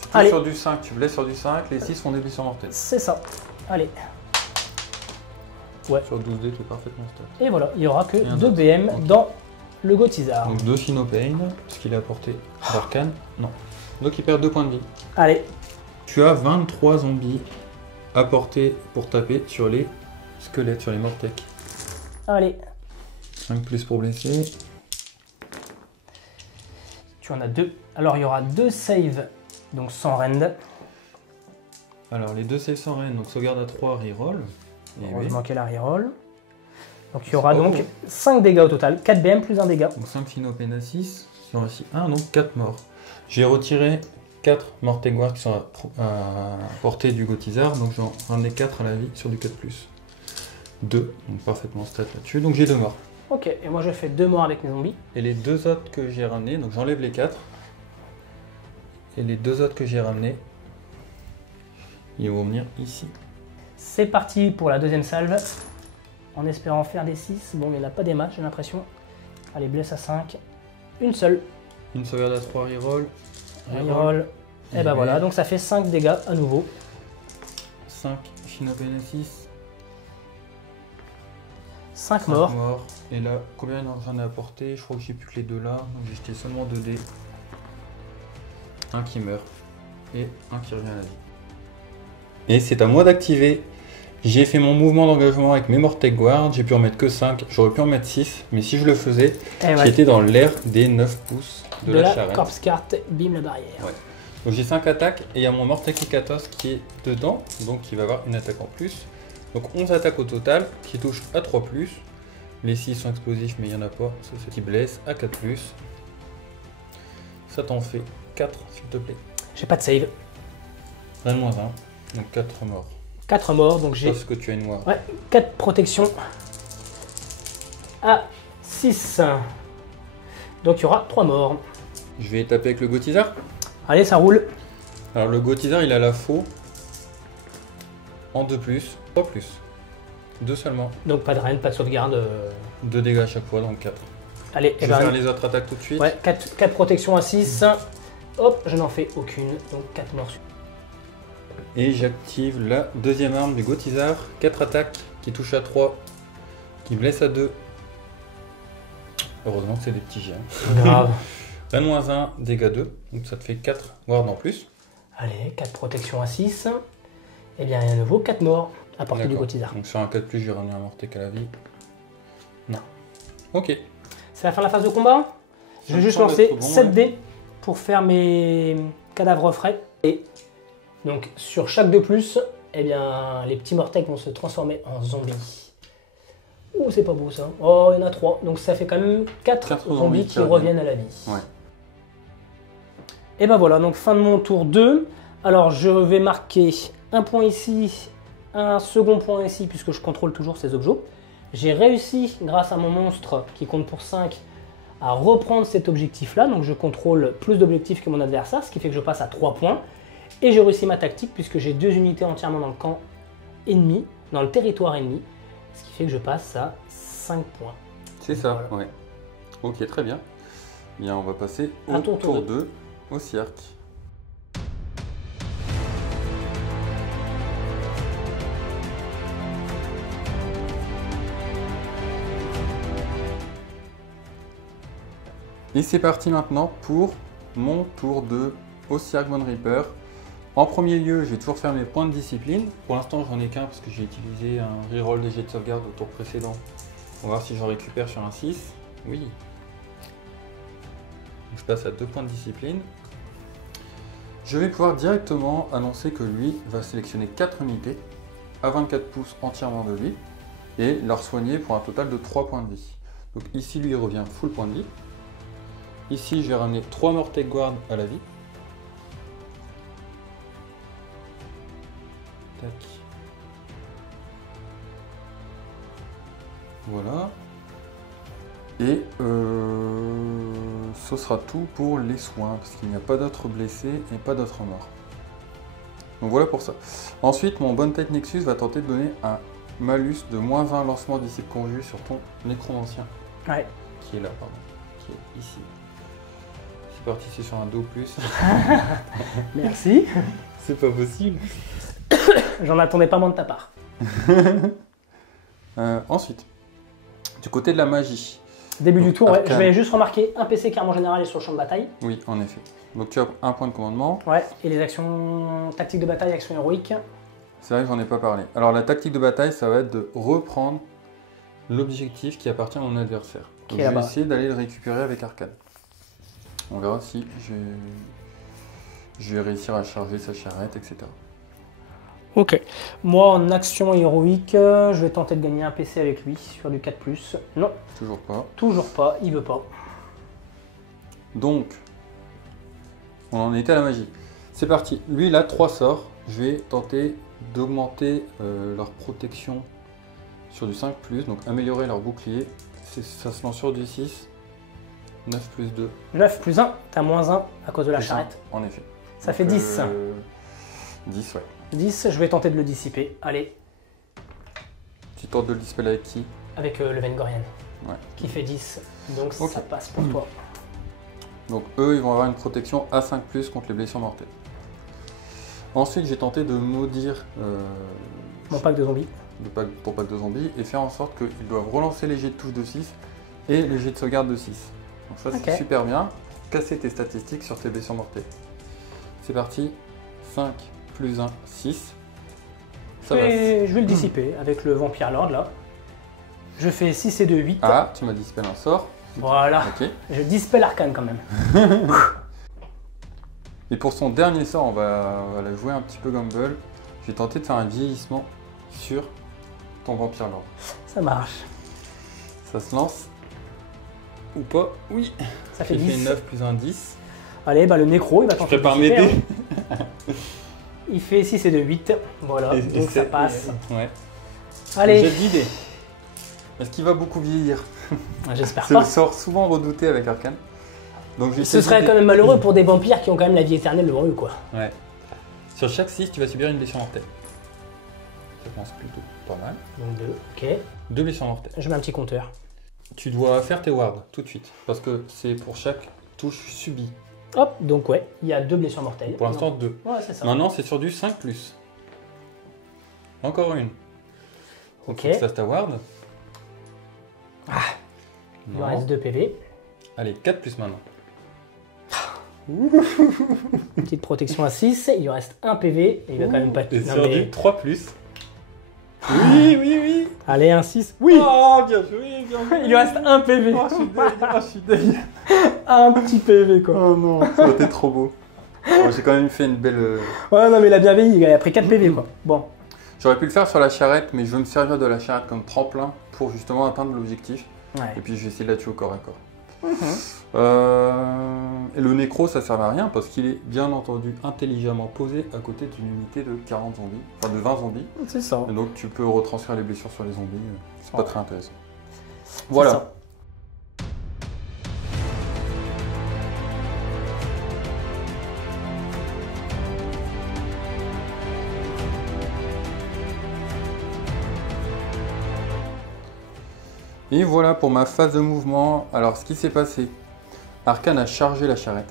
Tu touches sur du 5, tu blesses sur du 5, les 6 font des blessures mortelles. C'est ça. Allez. Ouais. Sur 12 dés, tu es parfaitement stable. Et voilà, il n'y aura que 2 BM dans le Gotizar. Donc 2 Sinopane, parce qu'il est apporté d'arcane. Non. Donc il perd 2 points de vie. Allez. Tu as 23 zombies à porter pour taper sur les squelettes, sur les Mortek. Allez. 5+ pour blesser. Tu en as 2. Alors il y aura 2 saves, donc sans rend. Alors les 2 saves sans rend, donc sauvegarde à 3, reroll. Heureusement qu'elle a reroll. Donc il y aura donc 5 dégâts au total, 4 BM plus 1 dégât. Donc 5 Sinopane à 6, il y aura ici 1, donc 4 morts. J'ai retiré 4 Mortek Guard qui sont à portée du Gotizar, donc j'en ramener 4 à la vie sur du 4+. 2, donc parfaitement stat là-dessus, donc j'ai 2 morts. Ok, et moi je fais 2 morts avec mes zombies. Et les 2 autres que j'ai ramenés, donc j'enlève les 4. Et les 2 autres que j'ai ramenés, ils vont venir ici. C'est parti pour la deuxième salve. En espérant faire des 6. Bon, il n'y en a pas des matchs, j'ai l'impression. Allez, blesse à 5. Une seule. Une sauvegarde à 3, reroll. Reroll. Et ben voilà, donc ça fait 5 dégâts à nouveau. 5 Sinopane à 6. 5 morts. Et là, combien j'en ai apporté? Je crois que j'ai plus que les 2 là. Donc j'ai jeté seulement 2 dés. Un qui meurt. Et un qui revient à la vie. Et c'est à moi d'activer. J'ai fait mon mouvement d'engagement avec mes Mortek Guard. J'ai pu en mettre que 5. J'aurais pu en mettre 6. Mais si je le faisais, j'étais dans l'air des 9 pouces de la charrette. Corpse carte, bim la barrière. Ouais. Donc j'ai 5 attaques. Et il y a mon Mortek Ikatos qui est dedans. Donc il va avoir une attaque en plus. Donc 11 attaques au total qui touchent à 3+. Les 6 sont explosifs mais il n'y en a pas. C'est ce qui blesse à 4+. Ça t'en fait 4 s'il te plaît. J'ai pas de save. Rien de moins 1. Donc 4 morts. 4 morts, donc j'ai... Parce que tu as une noire. Ouais, 4 protections à 6. Donc il y aura 3 morts. Je vais taper avec le Gotizar. Allez, ça roule. Alors le Gotizar il a la faux en 2+, 3+. 2 seulement. Donc pas de reine, pas de sauvegarde. 2 dégâts à chaque fois, donc 4. Allez, je vais faire les autres attaques tout de suite. Ouais, 4 protections à 6. Hop, je n'en fais aucune, donc 4 morts. Et j'active la deuxième arme du Gotizar. 4 attaques qui touchent à 3, qui blessent à 2, Heureusement que c'est des petits géants. Grave. N-1, dégâts 2, donc ça te fait 4 wards en plus. Allez, 4 protections à 6. Et bien, à nouveau, 4 morts à portée du Gotizar. Donc sur un 4+, je vais ramener un mortel qu'à la vie. Non. Ok. C'est la fin de la phase de combat. Je vais juste lancer 7 dés pour faire mes cadavres frais. Et donc, sur chaque 2+, eh bien, les petits mortels vont se transformer en zombies. Ouh, c'est pas beau ça. Oh, il y en a 3. Donc ça fait quand même 4 zombies qui reviennent à la vie. Ouais. Et ben voilà, donc fin de mon tour 2. Alors je vais marquer un point ici, un second point ici, puisque je contrôle toujours ces objets. J'ai réussi, grâce à mon monstre qui compte pour 5, à reprendre cet objectif-là. Donc je contrôle plus d'objectifs que mon adversaire, ce qui fait que je passe à 3 points. Et j'ai réussi ma tactique, puisque j'ai 2 unités entièrement dans le camp ennemi, dans le territoire ennemi. Ce qui fait que je passe à 5 points. C'est ça, voilà. Ouais. Ok, très bien. Bien, on va passer au tour 2, au cirque. Et c'est parti maintenant pour mon tour 2 au cirque Bone Reaper. En premier lieu, j'ai toujours fait mes points de discipline. Pour l'instant, j'en ai qu'un parce que j'ai utilisé un reroll des jets de sauvegarde au tour précédent. On va voir si j'en récupère sur un 6. Oui. Donc, je passe à 2 points de discipline. Je vais pouvoir directement annoncer que lui va sélectionner 4 unités à 24 pouces entièrement de lui et leur soigner pour un total de 3 points de vie. Donc ici, lui, il revient full point de vie. Ici, je vais ramener 3 Mortec Guard à la vie. Tac. Voilà. Et ce sera tout pour les soins, parce qu'il n'y a pas d'autres blessés et pas d'autres morts. Donc voilà pour ça. Ensuite, mon Bonne Tête Nexus va tenter de donner un malus de -1 lancement disciple conjure sur ton nécromancien. Ouais. Qui est là, pardon. Qui est ici. C'est parti, c'est sur un 2 ou plus. Merci. C'est pas possible. J'en attendais pas moins de ta part. Ensuite, du côté de la magie. Début du tour, ouais, je vais juste remarquer un PC carrément général est sur le champ de bataille. Oui, en effet. Donc tu as un point de commandement. Ouais, et les actions tactiques de bataille, actions héroïques. C'est vrai que j'en ai pas parlé. Alors la tactique de bataille, ça va être de reprendre l'objectif qui appartient à mon adversaire. Donc, je vais essayer d'aller le récupérer avec Arcane. On verra si je vais réussir à charger sa charrette, etc. Ok. Moi, en action héroïque, je vais tenter de gagner un PC avec lui sur du 4+. Non. Toujours pas. Toujours pas, il veut pas. Donc, on en était à la magie. C'est parti. Lui, il a 3 sorts. Je vais tenter d'augmenter leur protection sur du 5+, donc améliorer leur bouclier. Ça se lance sur du 6. 9 plus 2. 9 plus 1, t'as -1 à cause de la charrette. En effet. Ça fait 10. 10, ouais. 10, je vais tenter de le dissiper. Allez. Tu tentes de le dissiper avec qui? Avec le Vengorian. Ouais. Qui fait 10. Donc ça passe pour toi. Donc eux, ils vont avoir une protection à 5+, contre les blessures mortelles. Ensuite, j'ai tenté de maudire mon pack de zombies. Ton pack de zombies et faire en sorte qu'ils doivent relancer les jets de touche de 6 et les jets de sauvegarde de 6. Donc ça, c'est super bien. Casser tes statistiques sur tes blessures mortelles. C'est parti. 5 plus 1, 6. Ça passe. Je vais le dissiper avec le Vampire Lord là. Je fais 6 et 2, 8. Ah, tu m'as dispellé un sort. Voilà. Ok. Je dispelle Arcane quand même. Et pour son dernier sort, on va la jouer un petit peu Gumball. Je vais tenter de faire un vieillissement sur ton Vampire Lord. Ça marche. Ça se lance. Ou pas? Oui. Ça fait 10. 9 plus 1, 10. Allez, bah le nécro, il va tenter de m'aider. Hein. Il fait 6 et 2, 8. Voilà, donc ça passe. Ouais. Allez. J'ai d'idée. Est-ce qu'il va beaucoup vieillir? J'espère pas. C'est le sort souvent redouté avec Arcane. Donc, ce serait quand même malheureux pour des vampires qui ont quand même la vie éternelle devant eux, quoi. Ouais. Sur chaque 6, tu vas subir une blessure mortelle. Ça commence plutôt pas mal. Donc 2, ok. 2 blessures mortelles. Je mets un petit compteur. Tu dois faire tes wards tout de suite, parce que c'est pour chaque touche subie. Hop, donc ouais, il y a 2 blessures mortelles. Pour l'instant, 2. Ouais, c'est ça. Maintenant, c'est sur du 5+. Encore une. Ok. Tu fasses ta ward. Ah. Il lui reste 2 PV. Allez, 4 plus maintenant. Une petite protection à 6. Il lui reste 1 PV. Et il va quand même pas... Et Non, sur mais- du 3 plus. Oui, oui, oui. Allez, un 6. Oui. Oh, bien joué, bien joué. Il lui reste 1 PV. Oh, je suis dingue, oh, je suis dingue. Un petit PV, quoi. Oh non, ça aurait été trop beau. Bon, j'ai quand même fait une belle... Ouais, non, mais il a bien vieilli. Il a pris 4 PV, quoi. Bon. J'aurais pu le faire sur la charrette, mais je veux me servir de la charrette comme tremplin pour justement atteindre l'objectif. Ouais. Et puis je vais essayer de la tuer au corps à corps. Et le nécro, ça sert à rien parce qu'il est bien entendu intelligemment posé à côté d'une unité de 40 zombies, enfin de 20 zombies. C'est ça. Et donc tu peux retransférer les blessures sur les zombies. C'est pas Ouais. très intéressant. C'est Voilà. ça. Et voilà pour ma phase de mouvement. Alors ce qui s'est passé, Arkane a chargé la charrette.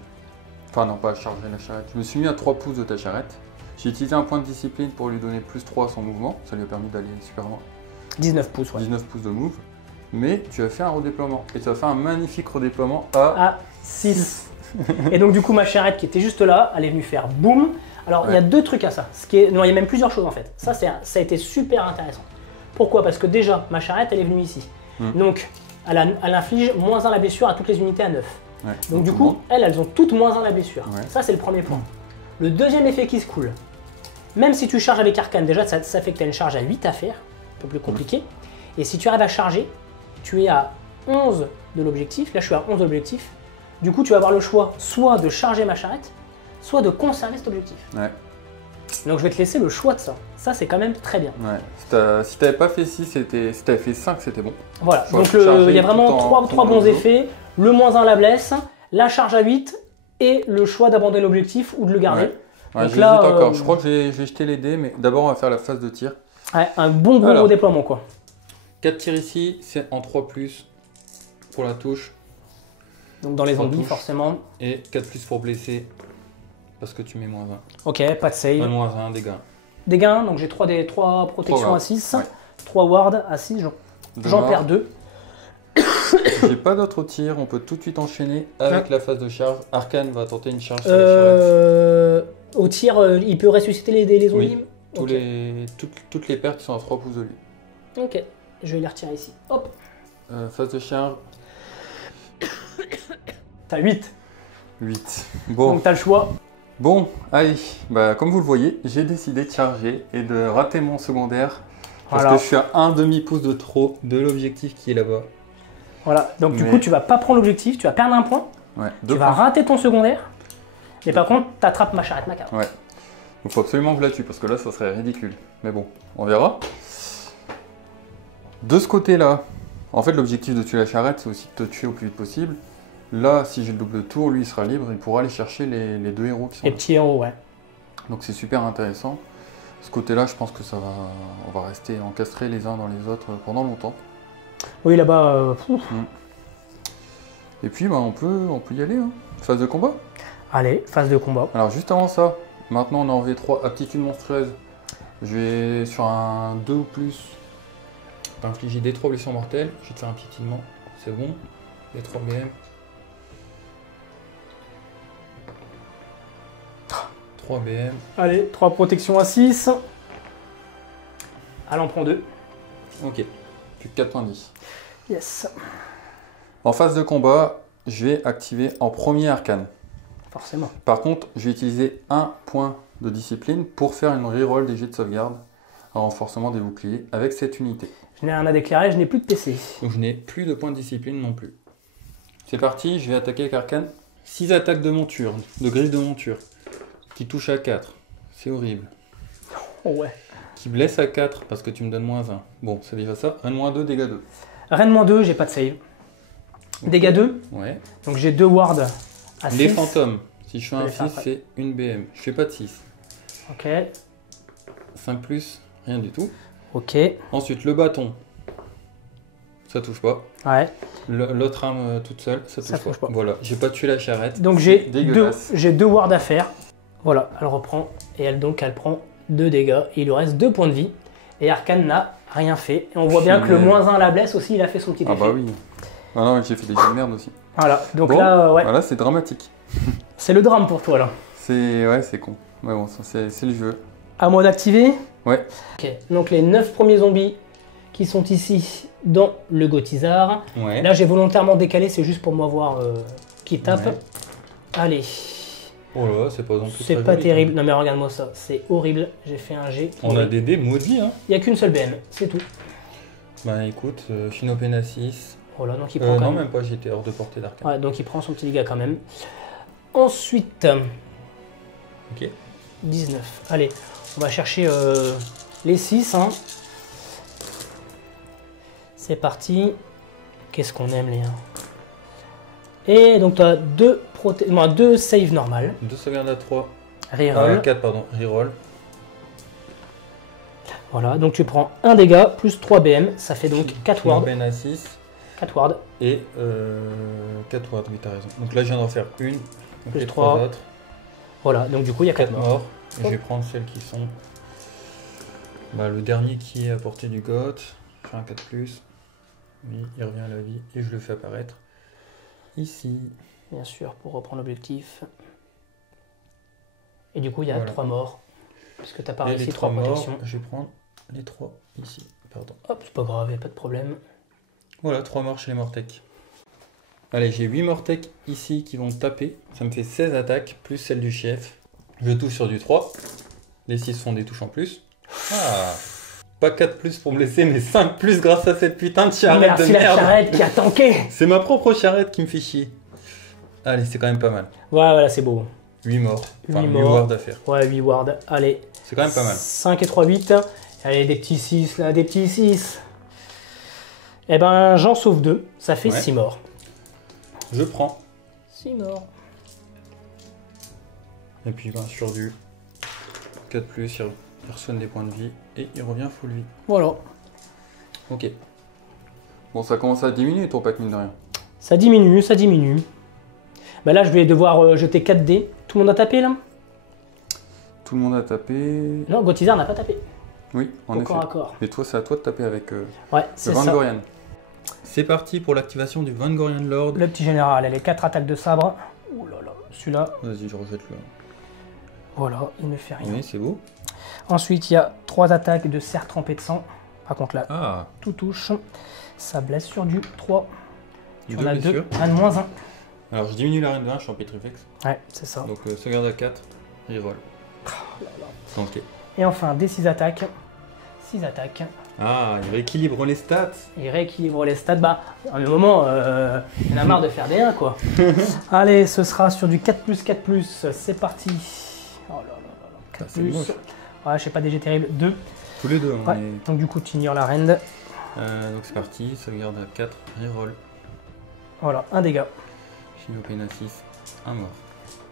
Enfin non, pas chargé la charrette. Je me suis mis à 3 pouces de ta charrette. J'ai utilisé un point de discipline pour lui donner plus 3 à son mouvement. Ça lui a permis d'aller super loin. 19 pouces, ouais. 19 pouces de move. Mais tu as fait un redéploiement. Et tu as fait un magnifique redéploiement à... À 6. Et donc, du coup, ma charrette qui était juste là, elle est venue faire boum. Alors, il y a 2 trucs à ça. Non, il y a même plusieurs choses en fait. Ça a été super intéressant. Pourquoi? Parce que déjà, ma charrette, elle est venue ici. Donc, elle inflige -1 la blessure à toutes les unités à 9. Ouais. Donc, du tout le coup, monde. elles ont toutes -1 la blessure. Ouais. Ça, c'est le premier point. Le deuxième effet qui se coule, même si tu charges avec Arkane, déjà, ça fait que tu as une charge à 8 à faire, un peu plus compliqué. Et si tu arrives à charger, tu es à 11 de l'objectif. Là, je suis à 11 de l'objectif. Du coup, tu vas avoir le choix soit de charger ma charrette, soit de conserver cet objectif. Ouais. Donc, je vais te laisser le choix de ça. Ça, c'est quand même très bien. Ouais. Si t'avais pas fait 6, c'était... Si t'avais fait 5, c'était bon. Voilà, Choix donc de charger il y a tout vraiment en trois bons prenant effets. Le -1 la blesse, la charge à 8 et le choix d'abandonner l'objectif ou de le garder. Ouais, Donc j'hésite là, encore. Je crois que je vais jeter les dés, mais d'abord on va faire la phase de tir. Ouais, un bon gros Alors. déploiement, quoi. 4 tirs ici, c'est en 3 plus pour la touche. Donc dans les Trois zombies, touches. forcément. Et 4 plus pour blesser, parce que tu mets -1. Ok, pas de save. -1, dégâts. Des gains, donc j'ai 3 protections Trois à 6, ouais. 3 wards à 6, j'en Demain, perds 2. J'ai pas d'autres tirs, on peut tout de suite enchaîner avec la phase de charge. Arkane va tenter une charge sur la charrette. Au tir, il peut ressusciter les zombies. Oui. Toutes les pertes sont à 3 pouces de lui. Ok, je vais les retirer ici. Hop, Phase de charge, t'as 8, 8. Bon. donc t'as le choix. Bon, allez, bah, comme vous le voyez, j'ai décidé de charger et de rater mon secondaire parce Voilà. que je suis à un demi-pouce de trop de l'objectif qui est là-bas. Voilà, donc du Mais- coup tu vas pas prendre l'objectif, tu vas perdre un point, Ouais, tu vas rater ton secondaire, mais par contre t'attrapes ma charrette macabre. Ouais. Donc faut absolument que je la tue parce que là ça serait ridicule. Mais bon, on verra. De ce côté-là, en fait l'objectif de tuer la charrette c'est aussi de te tuer au plus vite possible. Là, si j'ai le double tour, lui il sera libre, il pourra aller chercher les 2 héros qui sont Les là. petits héros, ouais. Donc c'est super intéressant. Ce côté-là, je pense que on va rester encastrés les uns dans les autres pendant longtemps. Oui, là-bas, Et puis bah, on peut y aller. Hein. Phase de combat. allez, phase de combat. Alors juste avant ça, maintenant on est en V3, aptitude monstrueuse. Je vais sur un 2 ou plus t'infliger des 3 blessures mortelles. Je vais te faire un piétinement, c'est bon. Les 3 BM. 3 BM. Allez, 3 protections à 6. Elle en prend 2. Ok, plus que 4.10. Yes, En phase de combat, je vais activer en premier arcane. forcément. Par contre, je vais utiliser un point de discipline pour faire une reroll des jets de sauvegarde en renforcement des boucliers avec cette unité. Je n'ai rien à déclarer, je n'ai plus de PC. Donc je n'ai plus de points de discipline non plus. C'est parti, je vais attaquer avec arcane. 6 attaques de monture, de griffe de monture, qui touchent à 4. C'est horrible. Oh ouais. Qui blesse à 4 parce que tu me donnes -1. Bon, c'est déjà ça. 1-2, dégâts 2. Reine -2, j'ai pas de save. Dégâts 2, Ouais. donc j'ai 2 wards à 6. Les fantômes. Si je fais Je un vais faire 6, après. c'est une BM. Je fais pas de 6. Ok, 5 plus, rien du tout. ok, Ensuite, le bâton. Ça touche pas. ouais. L'autre arme toute seule, ça touche pas. Voilà, j'ai pas tué la charrette. Donc C'est j'ai dégueulasse. 2 wards à faire. Voilà, elle reprend et elle prend 2 dégâts. Et il lui reste 2 points de vie. Et Arkane n'a rien fait. Et on voit bien que le Punaise. -1 la blesse aussi, il a fait son petit Ah effet. bah oui. Ah non, j'ai fait des jeux de merde aussi. Voilà, donc Bon, là, ouais, voilà, c'est dramatique. c'est le drame pour toi là. Ouais, c'est con. Mais bon, c'est le jeu. À moi d'activer. Ouais. Ok, donc les 9 premiers zombies qui sont ici dans le Gotizar. Ouais. Là, j'ai volontairement décalé, c'est juste pour moi voir qui tape. Ouais. Allez. Oh là, c'est pas non plus C'est très pas joli, terrible. Non mais regarde-moi ça, c'est horrible. J'ai fait un G. On a des dés maudits, hein. Il n'y a qu'une seule BM, c'est tout. Bah écoute, Shinopena 6. Voilà, donc il prend quand Non, même. même pas, j'étais hors de portée d'arcade. Ouais, donc il prend son petit dégât quand même. Ensuite, Ok. 19. Allez, on va chercher les 6. Hein. C'est parti. Qu'est-ce qu'on aime, les 1. Et donc tu as deux saves normales. 2 sauvegardes à 3. Reroll. 4, pardon. Reroll. Voilà, donc tu prends 1 dégât plus 3 BM. Ça fait donc 4 wards. Shinopena 6. 4 wards. Et 4 wards, oui, t'as raison. Donc là, je viens d'en faire une. Donc Plus les 3. 3 autres. Voilà, donc du coup il y a 4 4 morts. morts. Et je vais prendre celles qui sont. Bah, le dernier qui est à portée du GOT. Je fais un 4+. Oui, il revient à la vie. Et je le fais apparaître ici. Bien sûr, pour reprendre l'objectif. Et du coup il y a Voilà. 3 morts. Puisque tu as pas Et réussi les 3 3 morts, protections. je vais prendre les 3 ici. Pardon. Hop, c'est pas grave, y a pas de problème. Voilà, 3 morts chez les Mortec. Allez, j'ai 8 Mortec ici qui vont taper. Ça me fait 16 attaques, plus celle du chef. Je touche sur du 3. Les 6 font des touches en plus. Ah, pas 4+ pour me laisser, mais 5+ grâce à cette putain de charrette Merci de la merde. charrette qui a tanké. C'est ma propre charrette qui me fait chier. Allez, c'est quand même pas mal. Ouais, voilà, c'est beau. 8 morts. Enfin, 8 8 morts. wards à faire. Ouais, 8 wards. Allez. C'est quand même pas mal. 5 et 3, 8. Allez, des petits 6 là, des petits 6. Eh ben, j'en sauve 2. Ça fait Ouais. 6 morts. Je prends. 6 morts. Et puis ben, sur du 4+, il reçoit des points de vie et il revient full vie. Voilà. Ok. Bon, ça commence à diminuer ton pack, mine de rien. Ça diminue, ça diminue. Bah là, je vais devoir jeter 4 dés. Tout le monde a tapé là? Tout le monde a tapé. Non, Gotizar n'a pas tapé. Oui, en Au effet. corps à corps. Et toi, c'est à toi de taper avec Ouais, le c'est ça. Vangorian. C'est parti pour l'activation du Vangorian Lord. Le petit général, elle est 4 attaques de sabre. Ouh là là, celui-là, Vas-y, je rejette le. voilà, il ne fait rien. Oui, c'est beau. Ensuite, il y a 3 attaques de cerf trempé de sang. Par contre là, Ah, tout touche. Ça blesse sur du 3. Tu en as 2, blessures. un de moins 1. Alors, je diminue l'arène de 1, je suis en Petrifex. Ouais, c'est ça. Donc, sauvegarde à 4, reroll. Ok. Et enfin, des 6 attaques. 6 attaques. Ah, il rééquilibre les stats. Il rééquilibre les stats. Bah, à un moment, il en a marre de faire des 1, quoi. Allez, ce sera sur du 4+, 4+. C'est parti. Oh là là là là. 4+. Ah, c'est moche. Ouais, je sais pas, DG terrible. 2. Tous les deux, on Ouais. est... Donc du coup, tu ignores la reine. Donc, c'est parti, sauvegarde à 4, reroll. Voilà, un dégât. Shinopena 6, un mort.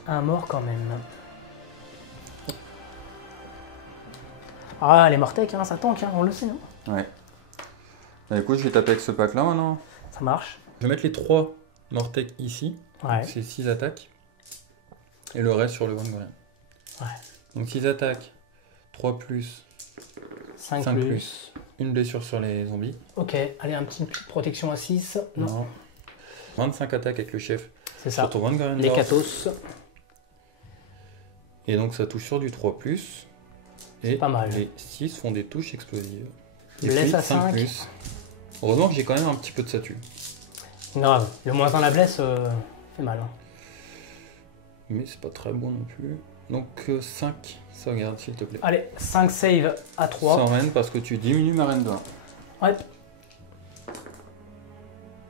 Un mort quand même. Ah, les Mortec, hein, ça tank, hein, on le sait. Hein. Ouais. Bah écoute, je vais taper avec ce pack là maintenant. Ça marche. Je vais mettre les 3 Mortec ici. Ouais. C'est 6 attaques. Et le reste sur le Vangorian. Ouais. Donc 6 attaques, 3+, 5 5+, plus. une blessure sur les zombies. Ok, allez, un petit protection à 6. Non, 25 attaques avec le chef c'est ça. sur ton Vangorian Les Lord. Katos. Et donc ça touche sur du 3+. Et pas mal. les 6 font des touches explosives. Et Blesse puis à 5. Heureusement que j'ai quand même un petit peu de satu. Grave. Le moins 1 la blesse fait mal. Hein. Mais c'est pas très bon non plus. Donc 5 sauvegarde s'il te plaît. Allez, 5 save à 3. Sans reine parce que tu diminues ma reine de 1. Ouais.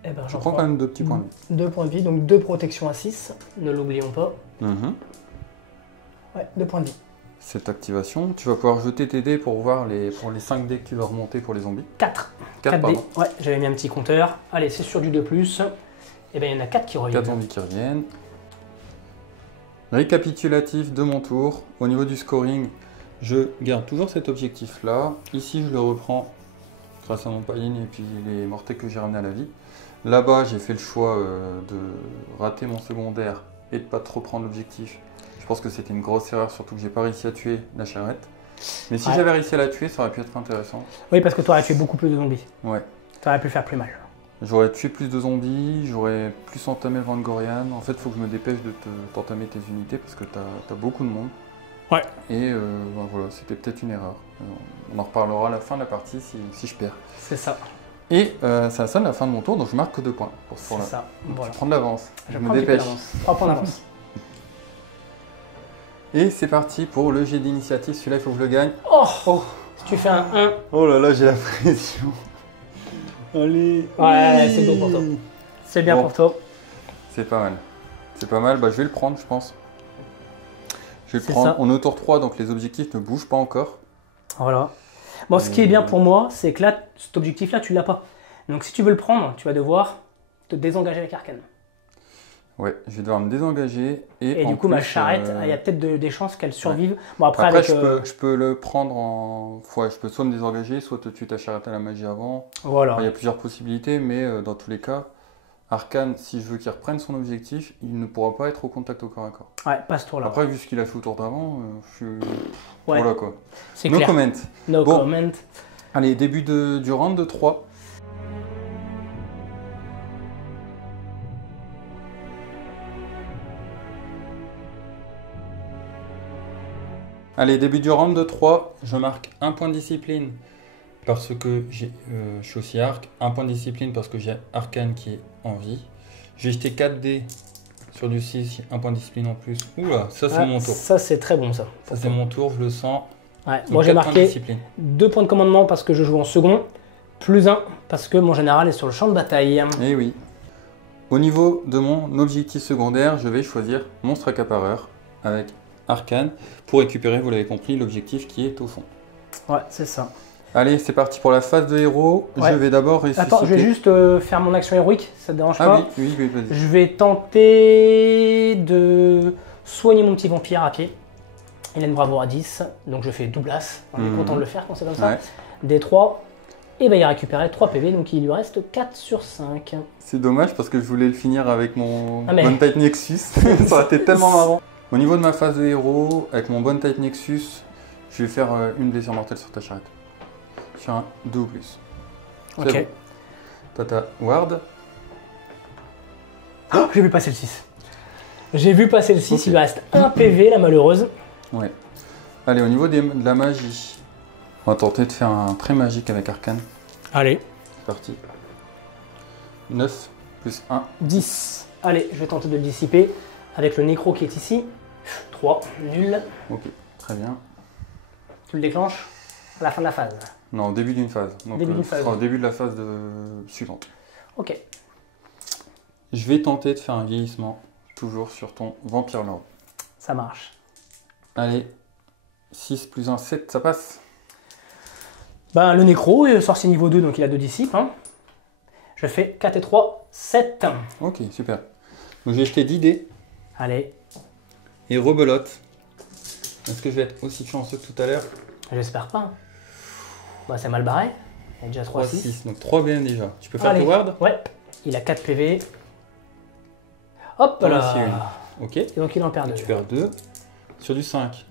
Eh ben, Je j'en prends quand même 2 petits points de vie. 2 points de vie, donc 2 protections à 6. Ne l'oublions pas. Mhm. Ouais, 2 points de vie. Cette activation, tu vas pouvoir jeter tes dés pour voir pour les 5 dés que tu vas remonter pour les zombies. 4. 4 dés. pardon. Ouais, j'avais mis un petit compteur. Allez, c'est sur du 2+. Et bien, il y en a 4 qui 4 reviennent. zombies qui reviennent. Récapitulatif de mon tour. Au niveau du scoring, je garde toujours cet objectif-là. Ici, je le reprends grâce à mon paline et puis les mortels que j'ai ramenés à la vie. Là-bas, j'ai fait le choix de rater mon secondaire et de ne pas trop prendre l'objectif. Je pense que c'était une grosse erreur, surtout que j'ai pas réussi à tuer la charrette. Mais si Ouais. j'avais réussi à la tuer, ça aurait pu être intéressant. Oui, parce que tu aurais tué beaucoup plus de zombies. Ouais. Tu aurais pu faire plus mal. J'aurais tué plus de zombies, j'aurais plus entamé le Vangorian. En fait, il faut que je me dépêche de t'entamer tes unités parce que t'as beaucoup de monde. Ouais. Et ben voilà, c'était peut-être une erreur. On en reparlera à la fin de la partie si je perds. C'est ça. Et ça sonne la fin de mon tour, donc je marque que 2 points pour ce tour-là. C'est ça. Voilà. Je prends de l'avance. Je me prends un petit peu dépêche. d'avance. 3 points d'avance. Et c'est parti pour le jet d'initiative. Celui-là, il faut que je le gagne. Oh, si tu fais un 1. Oh là là, j'ai la pression. Allez. Ouais, c'est bon pour toi. C'est bien Bon. pour toi. C'est pas mal. C'est pas mal. Bah, je vais le prendre, je pense. Je vais le C'est prendre. ça. On est au tour 3, donc les objectifs ne bougent pas encore. Voilà. Bon, ce qui est bien pour moi, c'est que là, cet objectif-là, tu l'as pas. Donc si tu veux le prendre, tu vas devoir te désengager avec Arcane. Ouais, je vais devoir me désengager. Et en du coup, plus, ma charrette, il y a peut-être des chances qu'elle survive. Bon, après, Après, avec. je peux le prendre en. Ouais, je peux soit me désengager, soit te tuer ta charrette à la magie avant. Voilà. Il y a plusieurs possibilités, mais dans tous les cas, Arcane, si je veux qu'il reprenne son objectif, il ne pourra pas être au contact au corps à corps. Ouais, pas ce tour-là. Après, vu ce qu'il a fait au tour d'avant, je suis. Ouais. Voilà quoi. C'est No clair. comment. No Bon. comment. Allez, début du round de 3. Allez, début du round de 3, je marque un point de discipline parce que je suis aussi arc, un point de discipline parce que j'ai Arcane qui est en vie. Je vais jeter 4 dés sur du 6, un point de discipline en plus. Oula, ça c'est mon tour. Ça, c'est très bon, ça. Ça c'est mon tour, je le sens. Ouais. Donc, Moi, j'ai 4 points de marqué discipline. 2 points de commandement parce que je joue en second, plus 1 parce que mon général est sur le champ de bataille. Eh oui. Au niveau de mon objectif secondaire, je vais choisir monstre accapareur avec Arcane pour récupérer, vous l'avez compris, l'objectif qui est au fond. Ouais, c'est ça. Allez, c'est parti pour la phase de héros. Ouais. Je vais d'abord ressusciter. Attends, je vais juste faire mon action héroïque, ça te dérange Ah pas? oui, vas-y. Je vais tenter de soigner mon petit vampire à pied. Il a une bravoure à 10, donc je fais double as. On est content de le faire quand c'est comme ça. Ouais. D3, et il va récupérer 3 PV, donc il lui reste 4 sur 5. C'est dommage parce que je voulais le finir avec mon Ah, mais- One Type Nexus. Ça aurait été tellement marrant. Au niveau de ma phase de héros, avec mon One Type Nexus, je vais faire une blessure mortelle sur ta charrette. Sur un 2 ou plus. C'est Ok. bon. Tata Ward. Oh, j'ai vu passer le 6. J'ai vu passer le 6, Ok. il lui reste 1 PV, la malheureuse. Ouais. Allez, au niveau de la magie, on va tenter de faire un trait magique avec Arcane. Allez, C'est parti. 9 plus 1. 10. Allez, je vais tenter de le dissiper avec le nécro qui est ici. 3, nul. Ok, très bien. Tu le déclenches à la fin de la phase. Non, au début d'une phase. Donc, Début d'une ce phase. sera au début de la phase suivante. Ok. Je vais tenter de faire un vieillissement, toujours sur ton Vampire Lord. Ça marche. Allez, 6 plus 1, 7, ça passe. Ben, le nécro, sorcier niveau 2, donc il a 2 disciples. Hein. Je fais 4 et 3, 7. Ok, super. Donc j'ai jeté 10 dés Allez, et rebelote. Est-ce que je vais être aussi chanceux que tout à l'heure? j'espère pas. Bah, c'est mal barré. Il y a déjà 3, 6. 6, donc 3 bien déjà. Tu peux faire Allez. tes wards? Ouais, il a 4 PV. Hop T'en as là. aussi une. Ok, Et donc il en perd 2. tu perds 2. Sur du 5,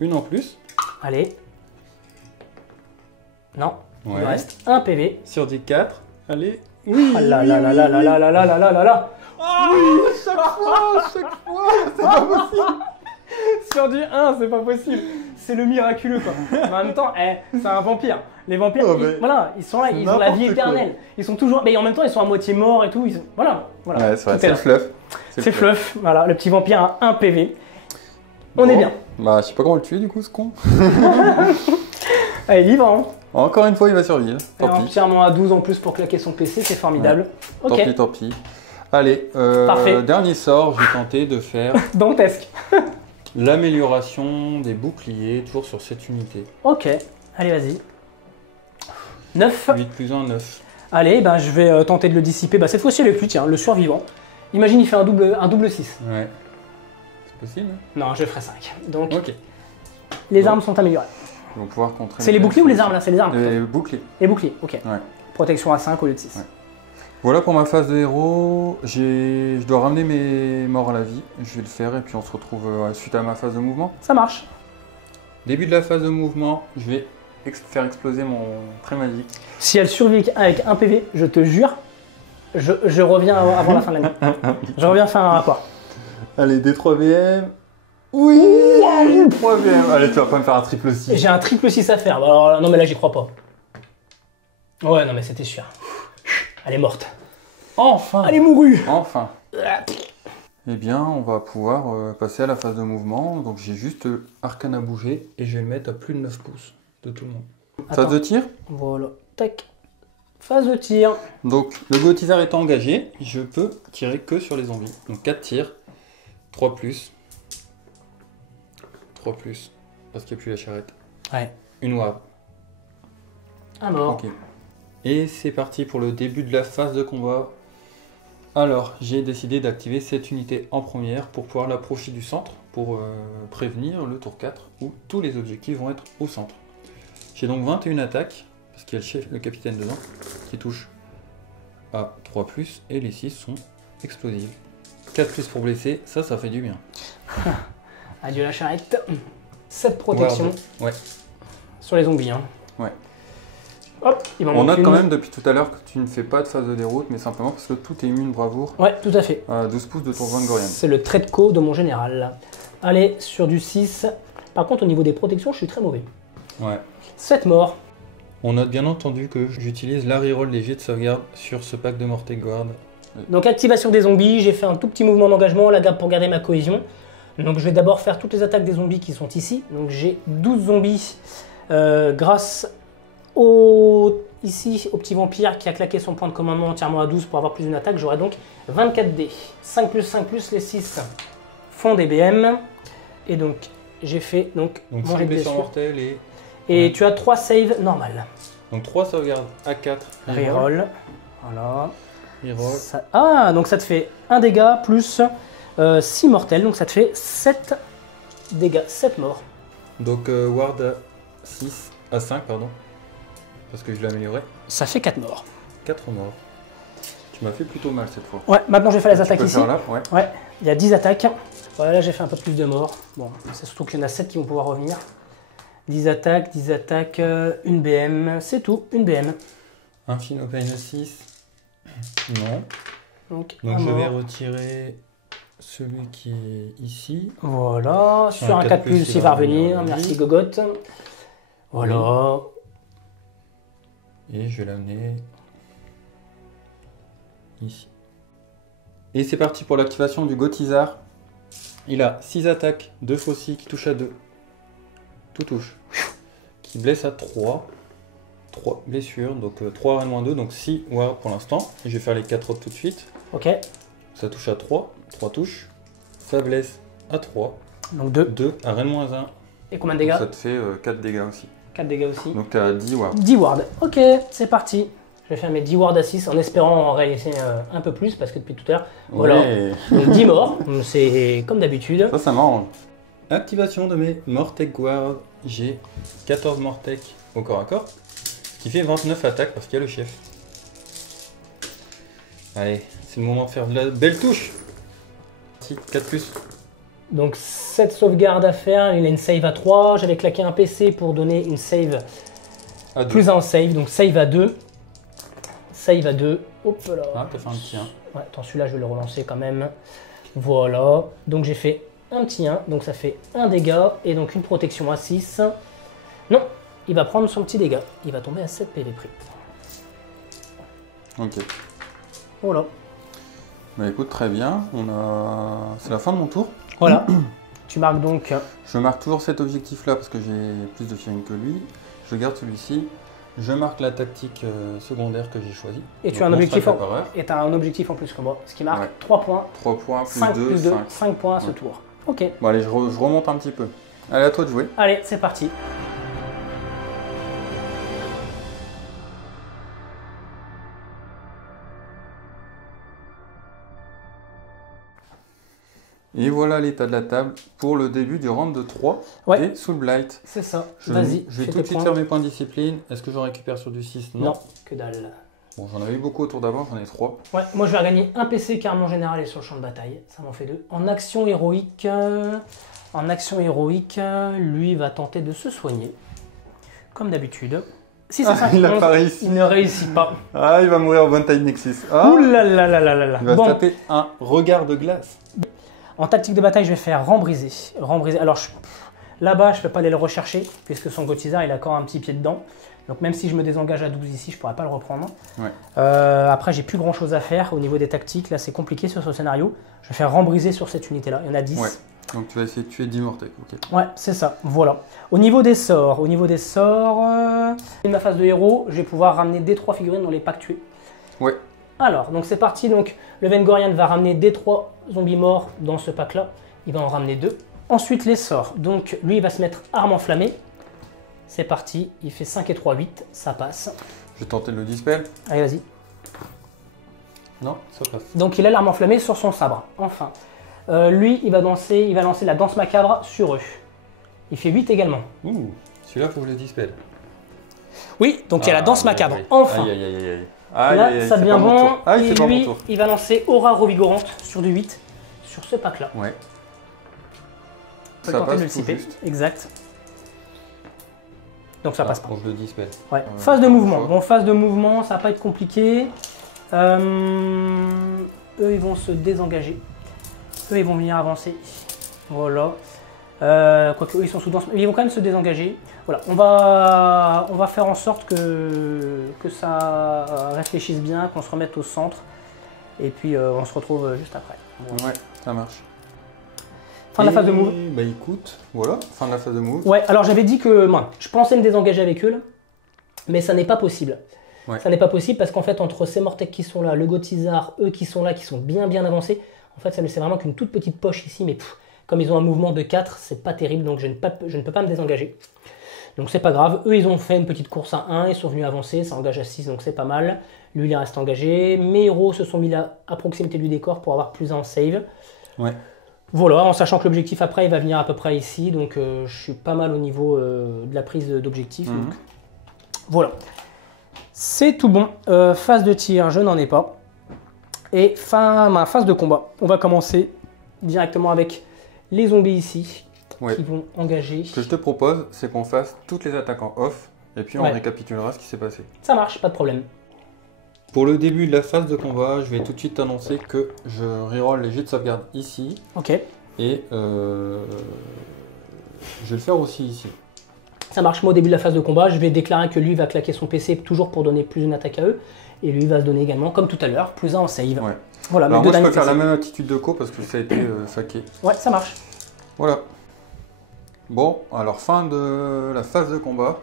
une en plus. Allez. Non, il Ouais. lui reste 1 PV. Sur du 4, allez. Oui, Ah là là là là là là là là là là là là. chaque fois, c'est pas possible. Sur du 1, c'est pas possible. C'est le miraculeux quoi. Mais en même temps, c'est un vampire. Les vampires, Oh, mais voilà, ils sont là, c'est ils ont la vie n'importe quoi. éternelle. Ils sont toujours, mais en même temps, ils sont à moitié morts et tout. Voilà, voilà. Ouais, c'est vrai, Tout c'est est le là. fluff. C'est fluff. Voilà, le petit vampire a 1 PV. On est bien. Bah, je sais pas comment le tuer du coup, ce con. Allez, vivant. Hein. Encore une fois, il va survivre. Et Tant pis. entièrement à 12 en plus pour claquer son PC, c'est formidable. Tant Ok, pis, tant pis. Allez, Parfait. dernier sort, je vais tenter de faire dantesque. l'amélioration des boucliers, toujours sur cette unité. Ok, allez, vas-y. 9. 8 plus 1, 9. Allez, ben, je vais tenter de le dissiper. Bah, cette fois-ci avec lui, tiens, le survivant. Imagine, il fait un double 6. Ouais. C'est possible, hein? Non, je ferai 5. Donc, Ok. les Bon. armes sont améliorées. Ils vont pouvoir contrer. C'est les boucliers ou les armes là? C'est les armes. Les boucliers. Les boucliers, ok. Ouais. Protection à 5 au lieu de 6. Ouais. Voilà pour ma phase de héros. Je dois ramener mes morts à la vie. Je vais le faire et puis on se retrouve suite à ma phase de mouvement. Ça marche. Début de la phase de mouvement, je vais faire exploser mon trait magique. Si elle survit avec 1 PV, je te jure, Je reviens avant la fin de la nuit. Je reviens faire un rapport. Allez, D3BM. Oui, 3BM. Allez, tu vas pas me faire un triple 6. J'ai un triple 6 à faire. Alors, non, mais là, j'y crois pas. Ouais, non, mais c'était sûr. Elle est morte. Enfin. Elle est mourue. Enfin. Eh bien, on va pouvoir passer à la phase de mouvement. Donc, j'ai juste Arcane à bouger et je vais le mettre à plus de 9 pouces de tout le monde. Attends. Phase de tir. Voilà. Tac. Phase de tir. Donc, le Gotisar étant engagé, je peux tirer que sur les zombies. Donc, 4 tirs. 3 plus. 3 plus. Parce qu'il n'y a plus la charrette. Ouais. Une ward. À mort. Ok. Et c'est parti pour le début de la phase de combat. Alors, j'ai décidé d'activer cette unité en première pour pouvoir l'approcher du centre, pour prévenir le tour 4 où tous les objectifs vont être au centre. J'ai donc 21 attaques, parce qu'il y a le capitaine dedans, qui touche à 3+, et les 6 sont explosives. 4+ pour blesser, ça fait du bien. Adieu la charrette. 7 protections. Ward. Ouais. Sur les zombies. Hein. Ouais. Hop, il m'en On manque note une. quand même depuis tout à l'heure que tu ne fais pas de phase de déroute, mais simplement parce que tout est immune bravoure. Ouais, tout à fait. À 12 pouces de ton Van Gorian. C'est le trait de co de mon général. Allez, sur du 6. Par contre, au niveau des protections, je suis très mauvais. Ouais. 7 morts. On note bien entendu que j'utilise la reroll des jets de sauvegarde sur ce pack de Mortec Guard. Donc, activation des zombies. J'ai fait un tout petit mouvement d'engagement la garde pour garder ma cohésion. Donc, je vais d'abord faire toutes les attaques des zombies qui sont ici. Donc, j'ai 12 zombies grâce ici au petit vampire qui a claqué son point de commandement entièrement à 12 pour avoir plus d'une attaque. J'aurai donc 24 dés. 5 plus, les 6 font des BM. Et donc, j'ai fait mon jet de blessure. mortelle Et ouais. tu as 3 saves normales. Donc 3 sauvegardes à 4. Reroll. Voilà. Reroll. Donc ça te fait 1 dégât plus 6 mortels. Donc ça te fait 7 dégâts, 7 morts. Donc Ward à 6, à 5, pardon. Parce que je l'ai amélioré. Ça fait 4 morts. 4 morts. Tu m'as fait plutôt mal cette fois. Ouais, maintenant je vais faire les attaques peux ici. faire là, ouais. Ouais, il y a 10 attaques. Voilà, là j'ai fait un peu plus de morts. Bon, c'est surtout qu'il y en a 7 qui vont pouvoir revenir. 10 attaques, une BM, c'est tout, une BM. Infinopane 6. Non. Donc je vais retirer celui qui est ici. Voilà, sur un 4+, il va revenir. Merci Gogotte. Voilà. Et je vais l'amener ici. Et c'est parti pour l'activation du Gotisar. Il a 6 attaques, 2 faucilles qui touchent à 2. Tout touche. Qui blesse à 3. 3 blessures, donc 3 -2, donc 6 ward pour l'instant. Et je vais faire les 4 autres tout de suite. Ok. Ça touche à 3, 3 touches. Ça blesse à 3. Donc 2. 2 à -1. Et combien de dégâts? Donc ça te fait 4 dégâts aussi. 4 dégâts aussi. Donc tu as 10 ward. 10 ward. Ok, c'est parti. Je vais faire mes 10 ward à 6 en espérant en réaliser un peu plus parce que depuis tout à l'heure, voilà. Ouais. Donc 10 morts, c'est comme d'habitude. Ça m'arrange. Activation de mes Mortec Guard. J'ai 14 Mortec au corps à corps. Ce qui fait 29 attaques parce qu'il y a le chef. Allez, c'est le moment de faire de la belle touche. 4+. Donc 7 sauvegardes à faire, il a une save à 3. J'avais claqué un PC pour donner une save À 2. plus un save, donc save à 2. Save à 2. Hop là. Ah, t'as fait un petit 1. Ouais, attends, celui-là, je vais le relancer quand même. Voilà. Donc j'ai fait un petit 1, donc ça fait un dégât et donc une protection à 6. Non, il va prendre son petit dégât. Il va tomber à 7 PV prix. Ok. Voilà. Bah écoute, très bien. C'est la fin de mon tour. Voilà. Tu marques donc. Je marque toujours cet objectif-là parce que j'ai plus de feeling que lui. Je garde celui-ci. Je marque la tactique secondaire que j'ai choisie. Et tu as un objectif un objectif en plus que moi. Ce qui marque 3 points. 3 points, plus 5 2, plus 2, 5. 5 points à ce tour. Ok. Bon allez, je remonte un petit peu. Allez, à toi de jouer. Allez, c'est parti. Et voilà l'état de la table pour le début du round de 3 Ouais. et Soul Blight. C'est ça. Vas-y. Je vais fais tout de tes suite points. faire mes points de discipline. Est-ce que j'en récupère sur du 6? Non, que dalle. Bon, j'en avais eu beaucoup autour d'avant, j'en ai 3. Ouais, moi je vais regagner un PC car mon général est sur le champ de bataille. Ça m'en fait 2. En action héroïque, lui va tenter de se soigner. Comme d'habitude. Si c'est 5, il n'a pas réussi. Il ne réussit pas. Ah, il va mourir au One Time Nexus. Ah, Ouh là là là là là là. il va Bon. se taper un regard de glace. En tactique de bataille, je vais faire rang brisé. Alors là-bas, je ne peux pas aller le rechercher, puisque son Gothizzar, il a encore un petit pied dedans. Donc même si je me désengage à 12 ici, je ne pourrais pas le reprendre. Ouais. Après, j'ai plus grand-chose à faire au niveau des tactiques. Là, c'est compliqué sur ce scénario. Je vais faire rang brisé sur cette unité-là. Il y en a 10. Ouais. Donc tu vas essayer de tuer 10 Mortec. Ok. Ouais, c'est ça. Voilà. Au niveau des sorts, ma phase de héros, je vais pouvoir ramener des 3 figurines dans les packs tués. Ouais. Alors, donc c'est parti. Donc, le Vengorian va ramener des 3 zombies morts dans ce pack-là. Il va en ramener 2. Ensuite, les sorts. Donc, lui, il va se mettre arme enflammée. C'est parti. Il fait 5 et 3, 8. Ça passe. Je vais tenter de le dispel. Allez, vas-y. Non, ça passe. Donc, il a l'arme enflammée sur son sabre. Enfin. Lui, il va lancer la danse macabre sur eux. Il fait 8 également. Ouh, celui-là, il faut que je le dispel. Oui, donc il y a la danse macabre. Aïe. Enfin. Aïe, aïe, aïe, aïe. Là, Aïe, aïe, ça c'est devient pas mon bon. tour. Aïe, Et c'est pas mon lui, tour. il va lancer Aura Revigorante sur du 8 sur ce pack-là. Ouais. On peut Ça tenter passe de le tout ciper. juste. Exact. Donc ça passe pas. Bon, je le dispel. Ouais. Phase de mouvement. Bon, phase de mouvement, ça va pas être compliqué. Eux, ils vont se désengager. Eux, ils vont venir avancer. Voilà. Quoique eux, ils sont sous danse. Ils vont quand même se désengager. Voilà. On va faire en sorte que ça réfléchisse bien, qu'on se remette au centre. Et puis, on se retrouve juste après. Voilà. Ouais, ça marche. Fin de la phase de move. Bah écoute, voilà, fin de la phase de move. Ouais, alors j'avais dit que moi, je pensais me désengager avec eux, là, mais ça n'est pas possible. Ouais. Ça n'est pas possible parce qu'en fait, entre ces Mortec qui sont là, le Gothizzar, eux qui sont là, qui sont bien avancés, en fait, ça ne laissait vraiment qu'une toute petite poche ici, mais comme ils ont un mouvement de 4, c'est pas terrible, donc je ne peux pas me désengager. Donc c'est pas grave. Eux, ils ont fait une petite course à 1, ils sont venus avancer, ça engage à 6, donc c'est pas mal. Lui, il reste engagé. Mes héros se sont mis là à proximité du décor pour avoir plus un save. Ouais. Voilà, en sachant que l'objectif après, il va venir à peu près ici, donc je suis pas mal au niveau de la prise d'objectif. Donc voilà. C'est tout bon. Phase de tir, je n'en ai pas. Et ma phase de combat. On va commencer directement avec les zombies ici, qui vont engager. Ce que je te propose, c'est qu'on fasse toutes les attaques en off, et puis on récapitulera ce qui s'est passé. Ça marche, pas de problème. Pour le début de la phase de combat, je vais tout de suite annoncer que je reroll les jets de sauvegarde ici. Ok. Et je vais le faire aussi ici. Ça marche. Moi, au début de la phase de combat, je vais déclarer que lui va claquer son PC toujours pour donner plus une attaque à eux. Et lui va se donner également, comme tout à l'heure, plus 1 en save. Ouais. Voilà, alors moi, je peux faire la même attitude de co parce que ça a été faqué. Ouais, ça marche. Voilà. Bon, alors fin de la phase de combat.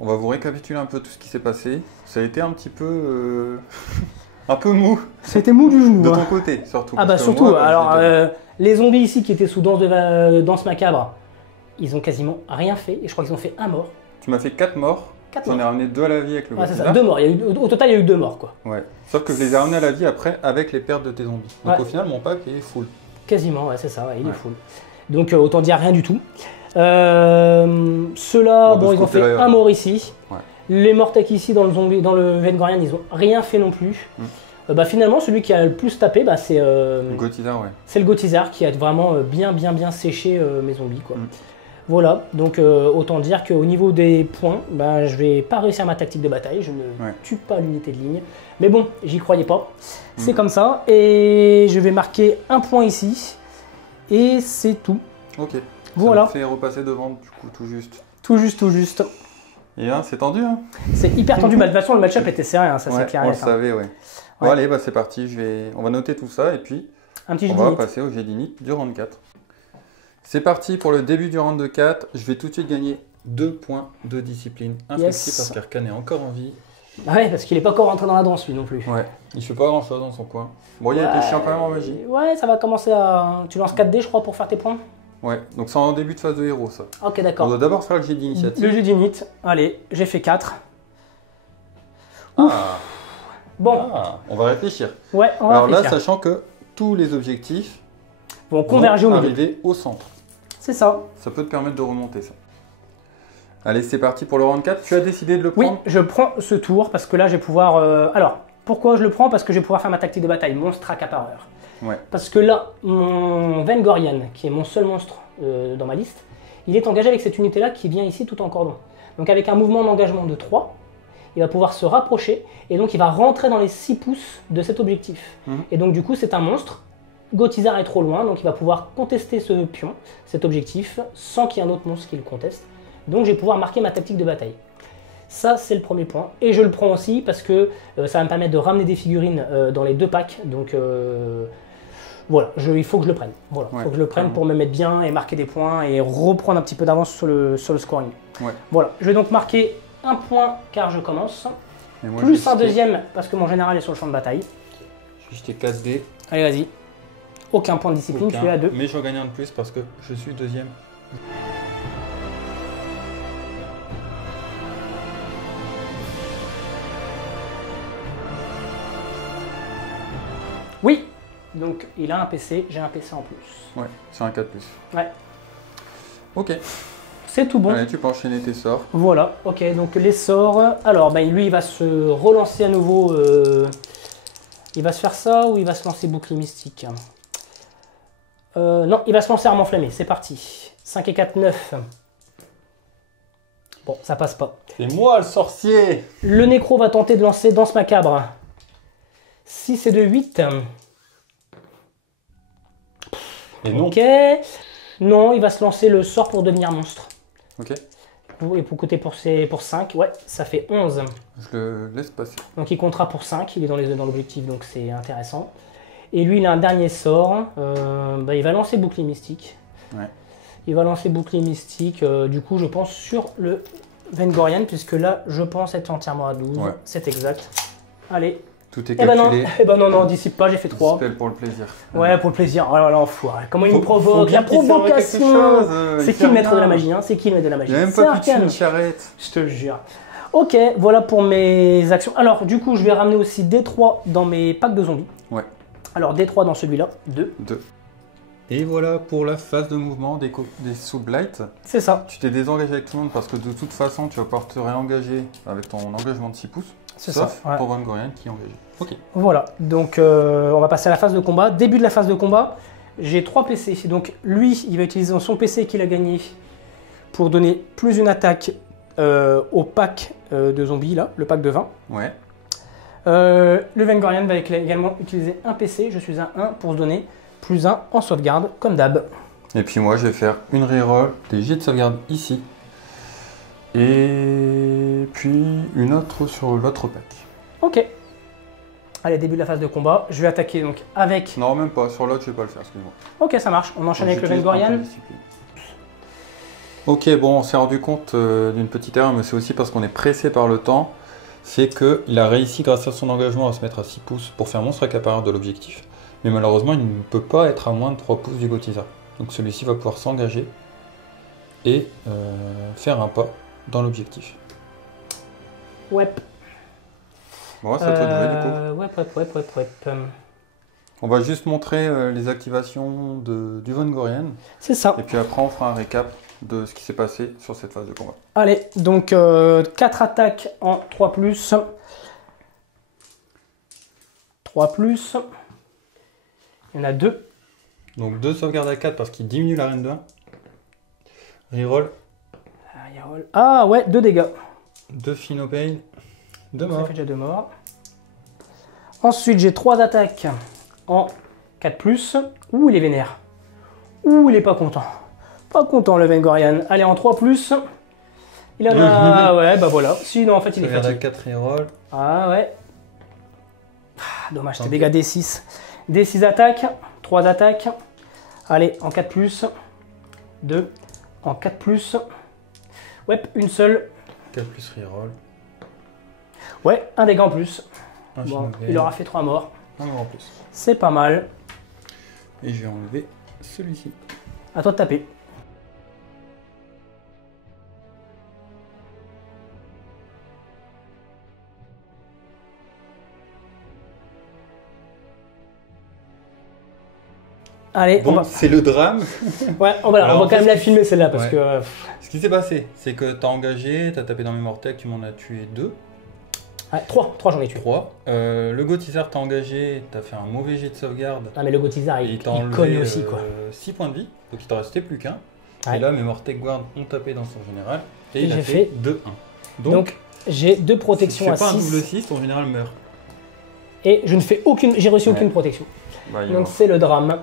On va vous récapituler un peu tout ce qui s'est passé. Ça a été un petit peu... un peu mou. C'était mou du genou. De ton côté, surtout. Ah bah surtout, moi, alors les zombies ici qui étaient sous danse macabre, ils ont quasiment rien fait. Et je crois qu'ils ont fait un mort. Tu m'as fait 4 morts. J'en ai ramené 2 à la vie avec le c'est ça, 2 morts. Au total, il y a eu 2 morts, quoi. Ouais. Sauf que je les ai ramenés à la vie après avec les pertes de tes zombies. Donc au final, mon pack est full. Quasiment, ouais, c'est ça, il est full. Donc autant dire rien du tout. Ceux-là, bon, ils ont fait un mort ici. Ouais. Les Mortec ici dans le Vengorian, ils ont rien fait non plus. Finalement, celui qui a le plus tapé, c'est le Gothizzar, ouais. C'est le Gothizzar qui a vraiment bien séché mes zombies, quoi. Voilà, donc autant dire qu'au niveau des points, je vais pas réussir ma tactique de bataille, je ne tue pas l'unité de ligne. Mais bon, j'y croyais pas. C'est comme ça. Et je vais marquer un point ici. Et c'est tout. Ok. Voilà. Ça me fait repasser devant, du coup, tout juste. Tout juste. Et c'est tendu, hein. C'est hyper tendu. De toute façon, le match-up était serré, hein, ça c'est clair. On le savait, ouais. Bon, allez, c'est parti. On va noter tout ça et puis un petit on va passer au jet d'init du round 4. C'est parti pour le début du round de 4. Je vais tout de suite gagner 2 points de discipline infective parce qu'Arkane est encore en vie. Ouais, parce qu'il n'est pas encore rentré dans la danse, lui non plus. Ouais, il fait pas grand chose dans son coin. Bon, il a été chiant quand même en magie. Ouais, ça va commencer à. Tu lances 4 dés, je crois, pour faire tes points. Ouais, donc c'est en début de phase de héros, ça. Ok, d'accord. On doit d'abord faire le jet d'initiative. Le jet d'init. Allez, j'ai fait 4. Ah. Bon. On va réfléchir. Ouais, on va réfléchir. Alors là, sachant que tous les objectifs vont converger vont arriver au centre. C'est ça. Ça peut te permettre de remonter ça. Allez, c'est parti pour le round 4. Tu as décidé de le prendre? Oui, je prends ce tour parce que là, je vais pouvoir... Alors, pourquoi je le prends? Parce que je vais pouvoir faire ma tactique de bataille, monstre accapareur. Ouais. Parce que là, mon Vengorian, qui est mon seul monstre dans ma liste, il est engagé avec cette unité-là qui vient ici tout en cordon. Donc avec un mouvement d'engagement de 3, il va pouvoir se rapprocher et donc il va rentrer dans les 6 pouces de cet objectif. Et donc du coup c'est un monstre. Gotizar est trop loin, donc il va pouvoir contester ce pion, cet objectif, sans qu'il y ait un autre monstre qui le conteste. Donc je vais pouvoir marquer ma tactique de bataille. Ça c'est le premier point. Et je le prends aussi parce que ça va me permettre de ramener des figurines dans les 2 packs. Donc voilà, il faut que je le prenne. Voilà, faut que je le prenne pour me mettre bien et marquer des points et reprendre un petit peu d'avance sur le scoring. Voilà, je vais donc marquer un point car je commence. Moi, plus un deuxième parce que mon général est sur le champ de bataille. Je vais jeter 4 dés. Allez, vas-y. Aucun point de discipline, tu es à 2. Mais je gagne un de plus parce que je suis deuxième. Oui. Donc il a un PC, j'ai un PC en plus. Ouais, c'est un 4+. Ouais. Ok. C'est tout bon. Allez, tu peux enchaîner tes sorts. Voilà, ok, donc les sorts. Alors, lui, il va se relancer à nouveau. Il va se faire ça ou il va se lancer bouclier mystique? Non, il va se lancer arme enflammée, c'est parti. 5 et 4, 9. Bon, ça passe pas. C'est moi le sorcier! Le nécro va tenter de lancer danse macabre. 6 et 2, 8. Et non. Ok. Non, il va se lancer le sort pour devenir monstre. Ok. Et pour côté pour 5, ouais, ça fait 11. Je le laisse passer. Donc il comptera pour 5, il est dans l'objectif, donc c'est intéressant. Et lui, il a un dernier sort. Il va lancer bouclier mystique. Ouais. Il va lancer bouclier mystique, du coup, je pense, sur le Vengorian, puisque là, je pense être entièrement à 12. Ouais. C'est exact. Allez. Tout est calculé. Non, dissipe pas, j'ai fait 3. Dispel pour le plaisir. Ouais, pour le plaisir. Oh là là, enfoiré. Comment il me provoque? La provocation. C'est qui le maître de la magie, hein? C'est qui le maître de la magie? Il n'y a même pas pu une charrette. Je te jure. Ok, voilà pour mes actions. Alors, du coup, je vais ramener aussi D3 dans mes packs de zombies. Ouais. Alors, D3 dans celui-là, 2. Et voilà pour la phase de mouvement des Soul Blight. C'est ça. Tu t'es désengagé avec tout le monde parce que de toute façon, tu vas pouvoir te réengager avec ton engagement de 6 pouces. C'est ça. Sauf pour Vengorian qui est engagé. Ok. Voilà, donc on va passer à la phase de combat. Début de la phase de combat, j'ai 3 PC. Donc lui, il va utiliser son PC qu'il a gagné pour donner plus une attaque au pack de zombies, là, le pack de 20. Ouais. Le Vengorian va également utiliser un PC, je suis à 1 pour se donner plus 1 en sauvegarde, comme d'hab. Et puis moi, je vais faire une reroll des jets de sauvegarde ici. Et puis une autre sur l'autre pack. Ok. Allez, début de la phase de combat. Je vais attaquer donc avec... Non, même pas. Sur l'autre, je vais pas le faire, excuse-moi. Ok, ça marche. On enchaîne avec le Vengorian. Ok, bon, on s'est rendu compte d'une petite erreur, mais c'est aussi parce qu'on est pressé par le temps. C'est qu'il a réussi, grâce à son engagement, à se mettre à 6 pouces pour faire monstre accapareur de l'objectif. Mais malheureusement, il ne peut pas être à moins de 3 pouces du Gotizar. Donc celui-ci va pouvoir s'engager et faire un pas dans l'objectif. Ouais. Bon, ça te jouer du coup. Ouais. On va juste montrer les activations du Vengorian. C'est ça. Et puis après, on fera un récap de ce qui s'est passé sur cette phase de combat. Allez, donc 4 attaques en 3+. 3+. Il y en a 2. Donc 2 sauvegardes à 4 parce qu'il diminue la reine de 1. Reroll. Ah ouais, 2 dégâts. 2 Finopane. 2 morts. Ça fait déjà 2 morts. Ensuite, j'ai 3 attaques en 4+. Ouh, il est vénère. Ouh, il est pas content. Pas content le Vengorian. Allez, en 3+. Il en a... ouais, bah voilà. Sinon, en fait, il est fatigué. 4 reroll. Ah ouais. Dommage, c'est dégâts D6. D6 attaques. 3 attaques. Allez, en 4+. 2. En 4+. Ouais, une seule. 4+ reroll. Ouais, un dégât en plus. Bon, il aura fait 3 morts. Un mort en plus. C'est pas mal. Et je vais enlever celui-ci. À toi de taper. Allez, bon, c'est le drame. Ouais, on va quand même la filmer celle-là parce que... Ce qui s'est passé, c'est que tu as engagé, tu as tapé dans mes mortels, tu m'en as tué 2. Ah, 3 j'en ai tué. 3. Le Gotizar t'a engagé, tu as fait un mauvais jet de sauvegarde. Ah mais le Gotizar, il conne connaît aussi quoi. 6 points de vie, donc il t'en restait plus qu'un. Ouais. Et là, mes Mortec Guard ont tapé dans son général. Et il a j'ai fait fait 2-1. Donc j'ai 2 protections à si tu fais pas un 6. double 6, ton général meurt. Et je ne fais aucune. J'ai reçu aucune protection. Bah, il est Donc mort. c'est le drame.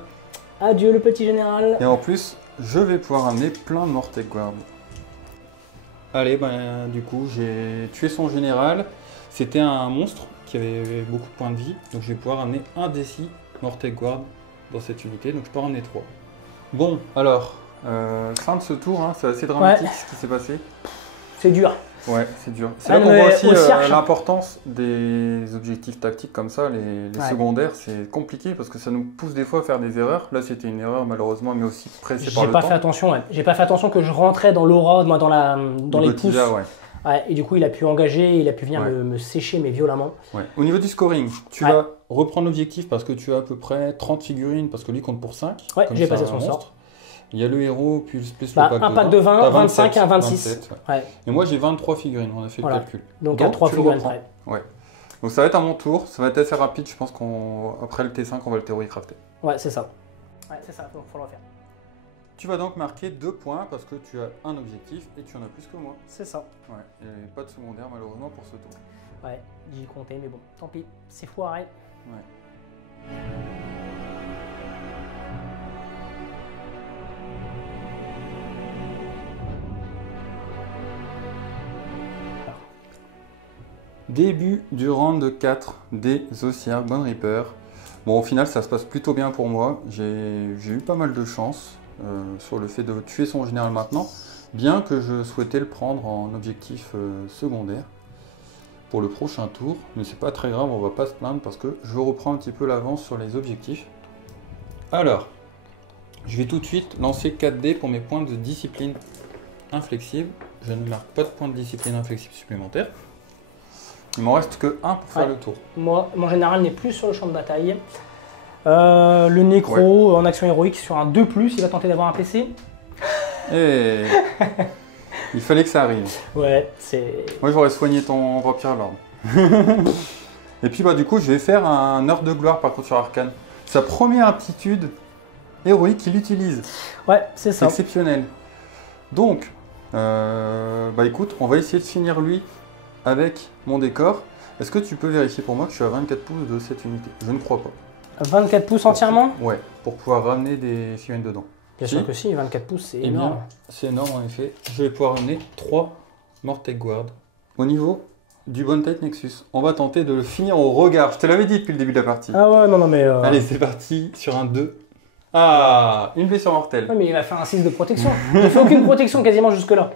Adieu le petit général. Et en plus, je vais pouvoir amener plein de Mortec Guard. Allez, ben, du coup, j'ai tué son général. C'était un monstre qui avait beaucoup de points de vie. Donc je vais pouvoir amener un des 6 Mortec Guard dans cette unité. Donc je peux en ramener 3. Bon, alors, fin de ce tour, hein, c'est assez dramatique ce qui s'est passé. C'est dur. Ouais, c'est dur. C'est Ah, là qu'on voit aussi au Arche. l'importance des objectifs tactiques comme ça, les Ouais. secondaires, c'est compliqué parce que ça nous pousse des fois à faire des erreurs. Là, c'était une erreur malheureusement, mais aussi pressée par J'ai le pas temps. fait attention. Ouais. J'ai pas fait attention que je rentrais dans l'aura, moi, dans les pouces. Gothica, ouais. Ouais, et du coup, il a pu engager, il a pu venir Ouais. me sécher, mais violemment. Ouais. Au niveau du scoring, tu Ouais. vas reprendre l'objectif parce que tu as à peu près 30 figurines parce que lui compte pour 5. Ouais, comme j'ai c'est passé un son monstre. sort. Il y a le héros plus Bah, le pack un de pack de 20, T'as 25 et un 26. 27, ouais. Ouais. Et moi j'ai 23 figurines, on a fait Voilà. le calcul. Donc à 3 tu le figurines reprends. près. Ouais. Donc ça va être à mon tour, ça va être assez rapide, je pense qu'après le T5 on va le théorie crafter. Ouais, c'est ça. Ouais, c'est ça, donc faut le refaire. Tu vas donc marquer 2 points parce que tu as un objectif et tu en as plus que moi. C'est ça. Ouais. Et pas de secondaire malheureusement pour ce tour. Ouais, j'y comptais, mais bon, tant pis, c'est foiré. Ouais. Début du round 4 des Ossiarch Bone Reaper. Bon, au final, ça se passe plutôt bien pour moi. J'ai eu pas mal de chance sur le fait de tuer son général maintenant, bien que je souhaitais le prendre en objectif secondaire pour le prochain tour. Mais c'est pas très grave, on va pas se plaindre parce que je reprends un petit peu l'avance sur les objectifs. Alors, je vais tout de suite lancer 4 dés pour mes points de discipline inflexible. Je ne marque pas de points de discipline inflexible supplémentaires. Il m'en reste que 1 pour faire le tour. Moi, mon général n'est plus sur le champ de bataille. Le nécro en action héroïque sur un 2+, il va tenter d'avoir un PC. Et il fallait que ça arrive. Ouais, c'est... Moi j'aurais soigné ton Vampire Lord. Et puis bah du coup je vais faire un heure de gloire par contre sur Arcane. Sa première aptitude héroïque qu'il utilise. Ouais, c'est ça. Exceptionnel. Donc, bah écoute, on va essayer de finir lui avec mon décor. Est-ce que tu peux vérifier pour moi que je suis à 24 pouces de cette unité? Je ne crois pas. 24 pouces entièrement? Ouais, pour pouvoir ramener des figurines dedans. Bien sûr que si, 24 pouces, c'est Eh énorme. bien, c'est énorme en effet. Je vais pouvoir ramener 3 Mortec Guard. Au niveau du Bone Tight Nexus, on va tenter de le finir au regard. Je te l'avais dit depuis le début de la partie. Ah ouais, non, mais... Allez, c'est parti sur un 2. Ah, une blessure mortelle. Ouais, mais il va faire un 6 de protection. Il ne fait aucune protection quasiment jusque-là.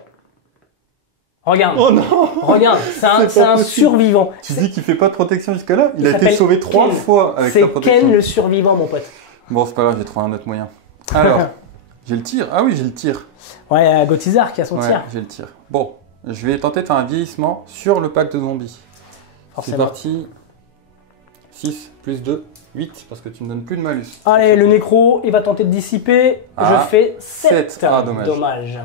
Regarde. Oh non! Regarde, c'est un possible. survivant. Tu dis qu'il fait pas de protection jusque-là? Il Il a été s'appelle sauvé 3 Ken. fois avec sa C'est protection. Ken le survivant, mon pote. Bon, c'est pas grave, j'ai trouvé un autre moyen. Alors, j'ai le tir. Ah oui, j'ai le tir. Ouais, Gothizar qui a son Ouais, tir. j'ai le tir. Bon, je vais tenter de faire un vieillissement sur le pack de zombies. C'est Forcément. parti. 6 plus 2, 8, parce que tu me donnes plus de malus. Allez, le nécro, il va tenter de dissiper. Ah, Je fais 7. 7. Ah, dommage. Dommage.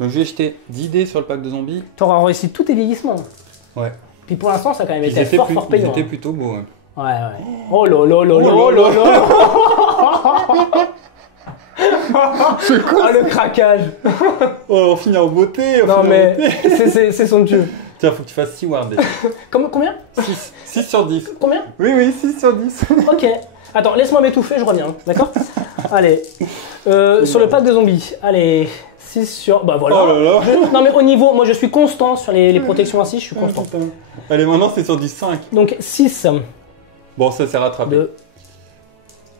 Donc je vais jeter 10 dés sur le pack de zombies. T'auras réussi tous tes vieillissements. Ouais. Puis pour l'instant, ça a quand même Ils été étaient, fort ils payant. étaient hein. plutôt beaux. Ouais. Ouais, ouais. Oh là là là là Oh là là là. Ah, le craquage. Oh, on finit en beauté. Non, mais c'est son dieu. Tiens, faut que tu fasses 6 ward. Combien 6 sur 10. Combien Oui, oui, 6 sur 10. Ok. Attends, laisse-moi m'étouffer, je reviens. D'accord. Allez. Sur le pack de zombies. Allez. 6 sur... Bah voilà. Oh là là. Non mais au niveau... Moi je suis constant sur les protections ainsi, je suis constant. Allez, maintenant c'est sur du 5. Donc 6, Bon, ça s'est rattrapé. 2,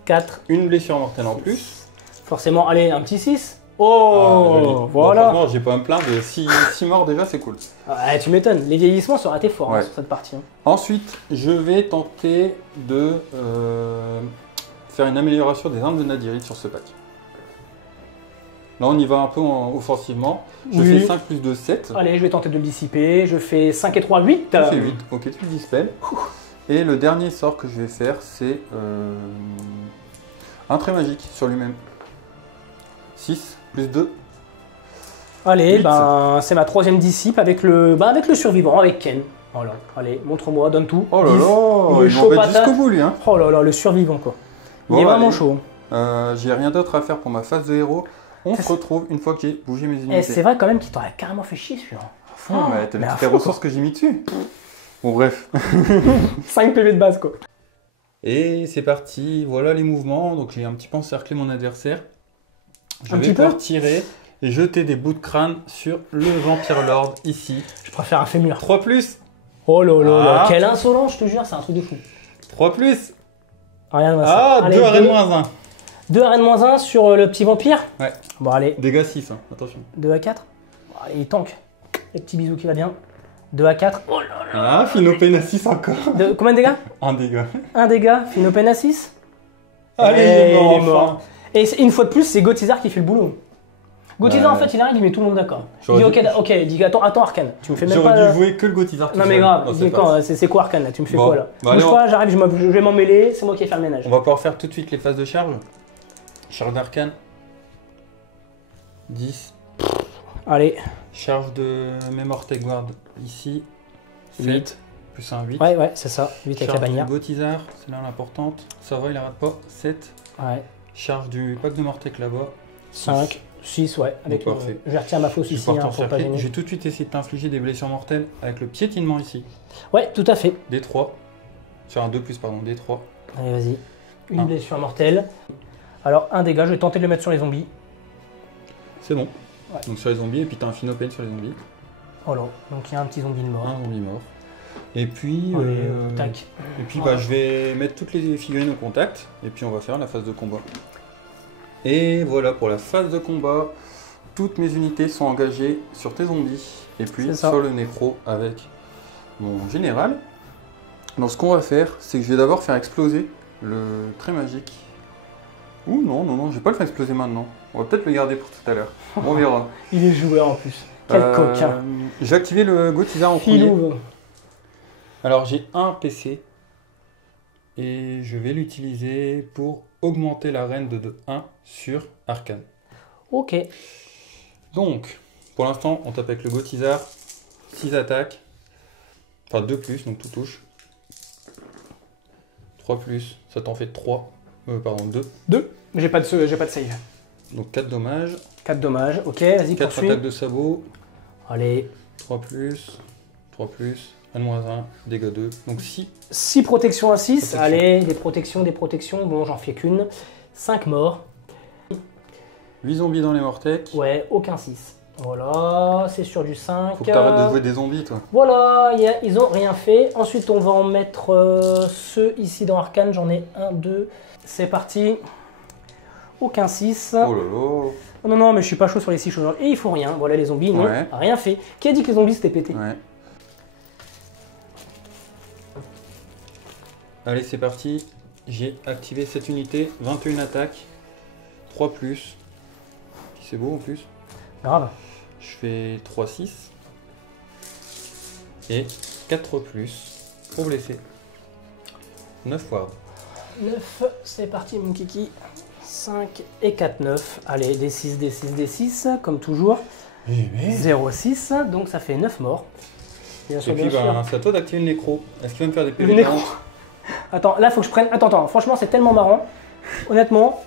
4, Une blessure mortelle en plus. forcément, allez, un petit 6. Ah, Oh, joli. Bon, voilà. franchement, j'ai pas à me plaindre de 6 morts déjà, c'est cool. Ah, tu m'étonnes, les vieillissements ça aurait été fort Ouais. sur cette partie. hein. Ensuite, je vais tenter de faire une amélioration des armes de Nadirite sur ce pack. Là, on y va un peu offensivement. Je Oui. fais 5 plus 2, 7. Allez, je vais tenter de le dissiper. Je fais 5 et 3, 8. Tu fais 8. Ok, tu le dispelles. Et le dernier sort que je vais faire, c'est un trait magique sur lui-même. 6 plus 2. Allez, 8. ben c'est ma troisième dissipe avec le survivant, avec Ken. Voilà, allez, montre-moi, donne tout. Oh là Dis- là, il est il chaud m'embête patate. jusqu'au bout lui. Hein. Oh là là, le survivant quoi. Il Bon, est vraiment allez. chaud. J'ai rien d'autre à faire pour ma phase de héros. On se retrouve une fois que j'ai bougé mes Et unités. c'est vrai quand même qu'il t'aurait carrément fait chier celui-là. À fond, mais t'as vu mais à toutes les fond, ressources que j'ai mis dessus. Bon, bref. 5 PV de base quoi. Et c'est parti, voilà les mouvements. Donc j'ai un petit peu encerclé mon adversaire. Je Un vais petit peu pouvoir tirer et jeter des bouts de crâne sur le Vampire Lord ici. Je préfère un fémur. 3+. Oh là là là, Ah. quel insolent, je te jure, c'est un truc de fou. 3+. Rien de Ah, 2 RN-1. 2 RN-1 sur le petit vampire. Ouais. Bon allez, Dégâts 6, hein. Attention. 2 à 4. Bon, allez, il tank. Les petits bisous qui va bien. 2 à 4. Oh là là. Ah, Finopène à 6 encore. Combien de dégâts? 1 dégât. 1 dégât, Finopène à 6. Allez, Et il est il est mort. mort. Et une fois de plus, c'est Gotizar qui fait le boulot. Gotizar, en Ouais. fait, il arrive, il met tout le monde d'accord. Il J'aurais dit dû- ok, il dit attends, Arcane. Tu me fais même pas. J'aurais dû jouer que le Gotizar. Non mais grave, il dit quand c'est quoi Arcane là? Tu me fais Bon. quoi là? Bah, Bouge allez, pas, j'arrive, je vais m'en mêler, c'est moi qui vais faire le ménage. On va pouvoir faire tout de suite les phases de charge. Charge d'arcane. 10. Allez, Charge de Memortech Guard ici. 8. Plus 1, 8. Ouais, c'est ça, 8 avec la Charge du bannière. Gotizar, c'est là l'importante. Ça va, il arrête pas. 7. Ouais, Charge du pack de Mortec là-bas. 5, 6, ouais. Avec Bon, parfait. je retire ma fausse Je ici, porte hein, en pour pas cercle. gêner. Je vais tout de suite essayer de t'infliger des blessures mortelles avec le piétinement ici. Ouais, tout à fait. D3. Sur un 2+, pardon, D3. Allez, vas-y. Une Un. blessure mortelle. Alors, un dégât, je vais tenter de le mettre sur les zombies. C'est bon. Ouais. Donc sur les zombies, et puis t'as un Finopène sur les zombies. Oh là, donc il y a un petit zombie de mort. Un zombie mort. Et puis, Allez, tac. et puis bah, je vais mettre toutes les figurines au contact, et puis on va faire la phase de combat. Et voilà pour la phase de combat. Toutes mes unités sont engagées sur tes zombies, et puis C'est ça. sur le nécro avec mon général. Donc ce qu'on va faire, c'est que je vais d'abord faire exploser le trait magique. Ouh non, je vais pas le faire exploser maintenant. On va peut-être le garder pour tout à l'heure. On verra. Il est joueur en plus. Quel coquin. J'ai activé le Gotizar en premier. Filou. Alors j'ai un PC et je vais l'utiliser pour augmenter la reine de 1 sur Arcane. Ok. Donc, pour l'instant, on tape avec le Gotizar, 6 attaques, enfin 2+, donc tout touche. 3+, ça t'en fait 3, pardon 2, 2. J'ai pas de save. donc 4 dommages, 4 dommages. Ok, vas-y, 4 poursuis. attaques de sabot, Allez. 3+, 1-1, dégâts 2, donc 6. 6 protections à 6. Protection. Allez, des protections. Bon, j'en fais qu'une. 5 morts. 8 zombies dans les mortec. Ouais, aucun 6. Voilà, c'est sur du 5. Faut que t'arrêtes de jouer des zombies toi. Voilà, ils ont rien fait. Ensuite, on va en mettre ceux ici dans Arcane. J'en ai 1, 2. C'est parti. Aucun 6. Oh là là. Non, mais je suis pas chaud sur les 6 choses. Et ils font rien. Voilà, les zombies n'ont Ouais. rien fait. Qui a dit que les zombies c'était pété? Ouais. Allez, c'est parti. J'ai activé cette unité, 21 attaques, 3+. C'est beau en plus. Grave. Je fais 3-6. Et 4+, pour blesser. 9 ward. 9, c'est parti mon kiki. 5 et 4, 9. Allez, D6, D6, D6, comme toujours. 0,6, donc ça fait 9 morts. Bien Et sûr, puis, bien sûr. bah, c'est à toi d'activer le nécro. Est-ce qu'il va me faire des PV Le nécro. 40? Attends, là, faut que je prenne... Attends, franchement, c'est tellement marrant. Honnêtement,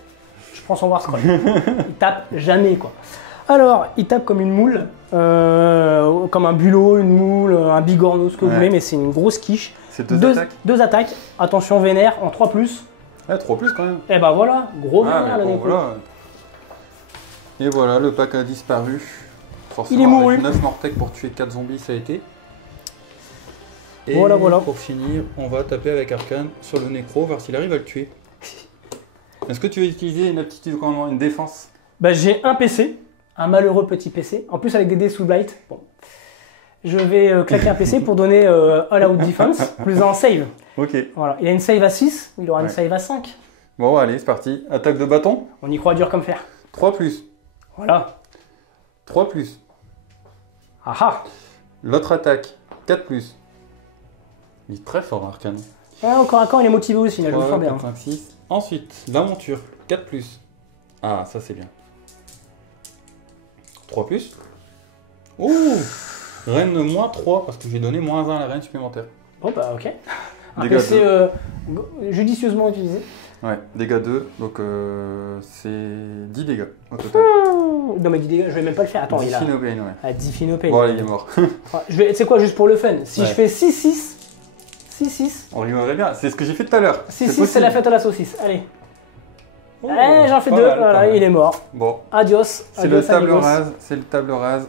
je prends son War Scroll. Il tape jamais, quoi. Alors, il tape comme une moule, comme un bulot, une moule, un bigorneau, ce que vous Ouais. voulez, mais c'est une grosse quiche. C'est 2 attaques. 2 attaques. Attention, vénère, en 3+. Ah, 3+ quand même. Et bah voilà, gros Ah, vénère, mais là, bon, d'un coup. voilà. Et voilà, le pack a disparu. Forcément, Il est mouru. avec 9 mortec pour tuer 4 zombies, ça a été. Et Voilà. pour finir, on va taper avec Arcane sur le nécro, voir s'il arrive à le tuer. Est-ce que tu veux utiliser une aptitude commandement, une défense? Bah, j'ai un PC, un malheureux petit PC, en plus avec des dés sous blight. Bon. Je vais claquer un PC pour donner All Out Defense, plus un save. Ok. Voilà. Il a une save à 6, il aura une Ouais. save à 5. Bon, allez, c'est parti. Attaque de bâton, On y croit dur comme fer. 3+. Voilà. 3+. Ah ah. L'autre attaque, 4+. Il est très fort, Arcane. Ah, encore un corps, il est motivé aussi, là, je le 3, sens bien. 4, 5, 6. Ensuite, la monture, 4+. Ah, ça c'est bien. 3+. Ouh, reine moins 3, parce que j'ai donné -1 à la reine supplémentaire. Bon, bah, ok. Un Dégâts PC judicieusement utilisé. Ouais, dégâts 2, donc c'est 10 dégâts au total. Non mais 10 dégâts, je vais même pas le faire. Attends, il a... Diffinopane, ouais. Ah, Diffinopane. Bon, allez, il est mort. Tu sais quoi, juste pour le fun, si Ouais. je fais 6-6, 6-6, On rigolerait bien, c'est ce que j'ai fait tout à l'heure. 6-6, c'est la fête à la saucisse. Allez. Oh, Allez, j'en fais pas 2, mal, pas voilà, mal. il est mort. Bon, Adios. c'est le Adios, table amigos. rase, c'est le table rase.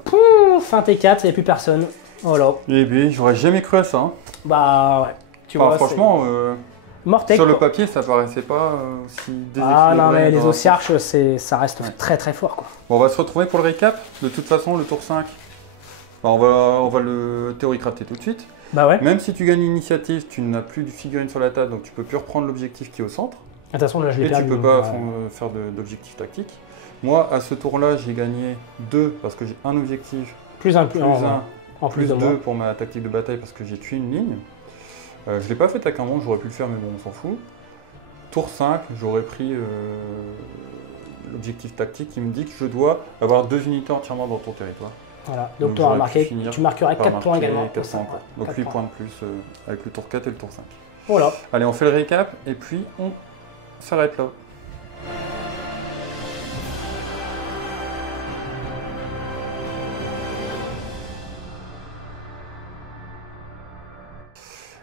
Fin T4, il n'y a plus personne. Voilà. Eh bien, j'aurais jamais cru à ça. Hein. Bah ouais. Tu Enfin, vois, franchement, c'est Mortec, sur le quoi. papier, ça paraissait pas aussi déséquilibré. Ah non, mais les dans- Ossiarches, ça reste Ouais. très très fort, quoi. Bon, on va se retrouver pour le récap. De toute façon, le tour 5, bah, on va le théorie-crater tout de suite. Bah ouais. Même si tu gagnes l'initiative, tu n'as plus de figurine sur la table, donc tu peux plus reprendre l'objectif qui est au centre. De toute façon, là, je l'ai Et perdu. tu peux pas Ouais. faire d'objectif tactique. Moi, à ce tour-là, j'ai gagné 2 parce que j'ai un objectif, Plus un, plus en, 1, en plus plus de 2 moi. pour ma tactique de bataille parce que j'ai tué une ligne. Je ne l'ai pas fait avec un monstre, j'aurais pu le faire, mais bon, on s'en fout. Tour 5, j'aurais pris l'objectif tactique qui me dit que je dois avoir 2 unités entièrement dans ton territoire. Voilà. Donc, Donc tu auras j'aurais pu marqué, finir tu marquerais par 4 points marquer également. 4 points, Ouais, quoi. Donc 4 8 points. points de plus avec le tour 4 et le tour 5. Voilà. Allez, on fait le récap et puis on s'arrête là.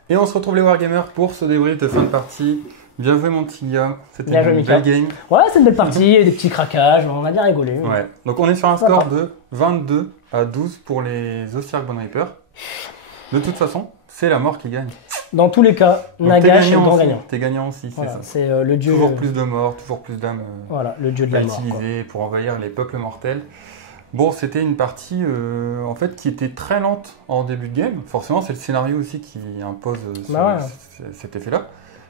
Et on se retrouve les Wargamers pour ce débrief de fin de partie. Bien joué mon petit gars, c'était Bien joué, une Mika. belle game. Ouais, c'est une belle partie, des petits craquages, on a bien rigolé. Ouais. Donc on est sur un D'accord. score de 22 à 12 pour les Ossiarch Bone Reaper. De toute façon, c'est la mort qui gagne. Dans tous les cas, Donc, Nagash est le grand aussi. gagnant. T'es gagnant aussi, c'est Voilà, ça. c'est le dieu. Toujours plus de morts, toujours plus d'âmes Voilà, le dieu de à la mort. quoi. utiliser pour envahir les peuples mortels. Bon, c'était une partie en fait qui était très lente en début de game. Forcément, c'est le scénario aussi qui impose Bah ouais. cet effet-là.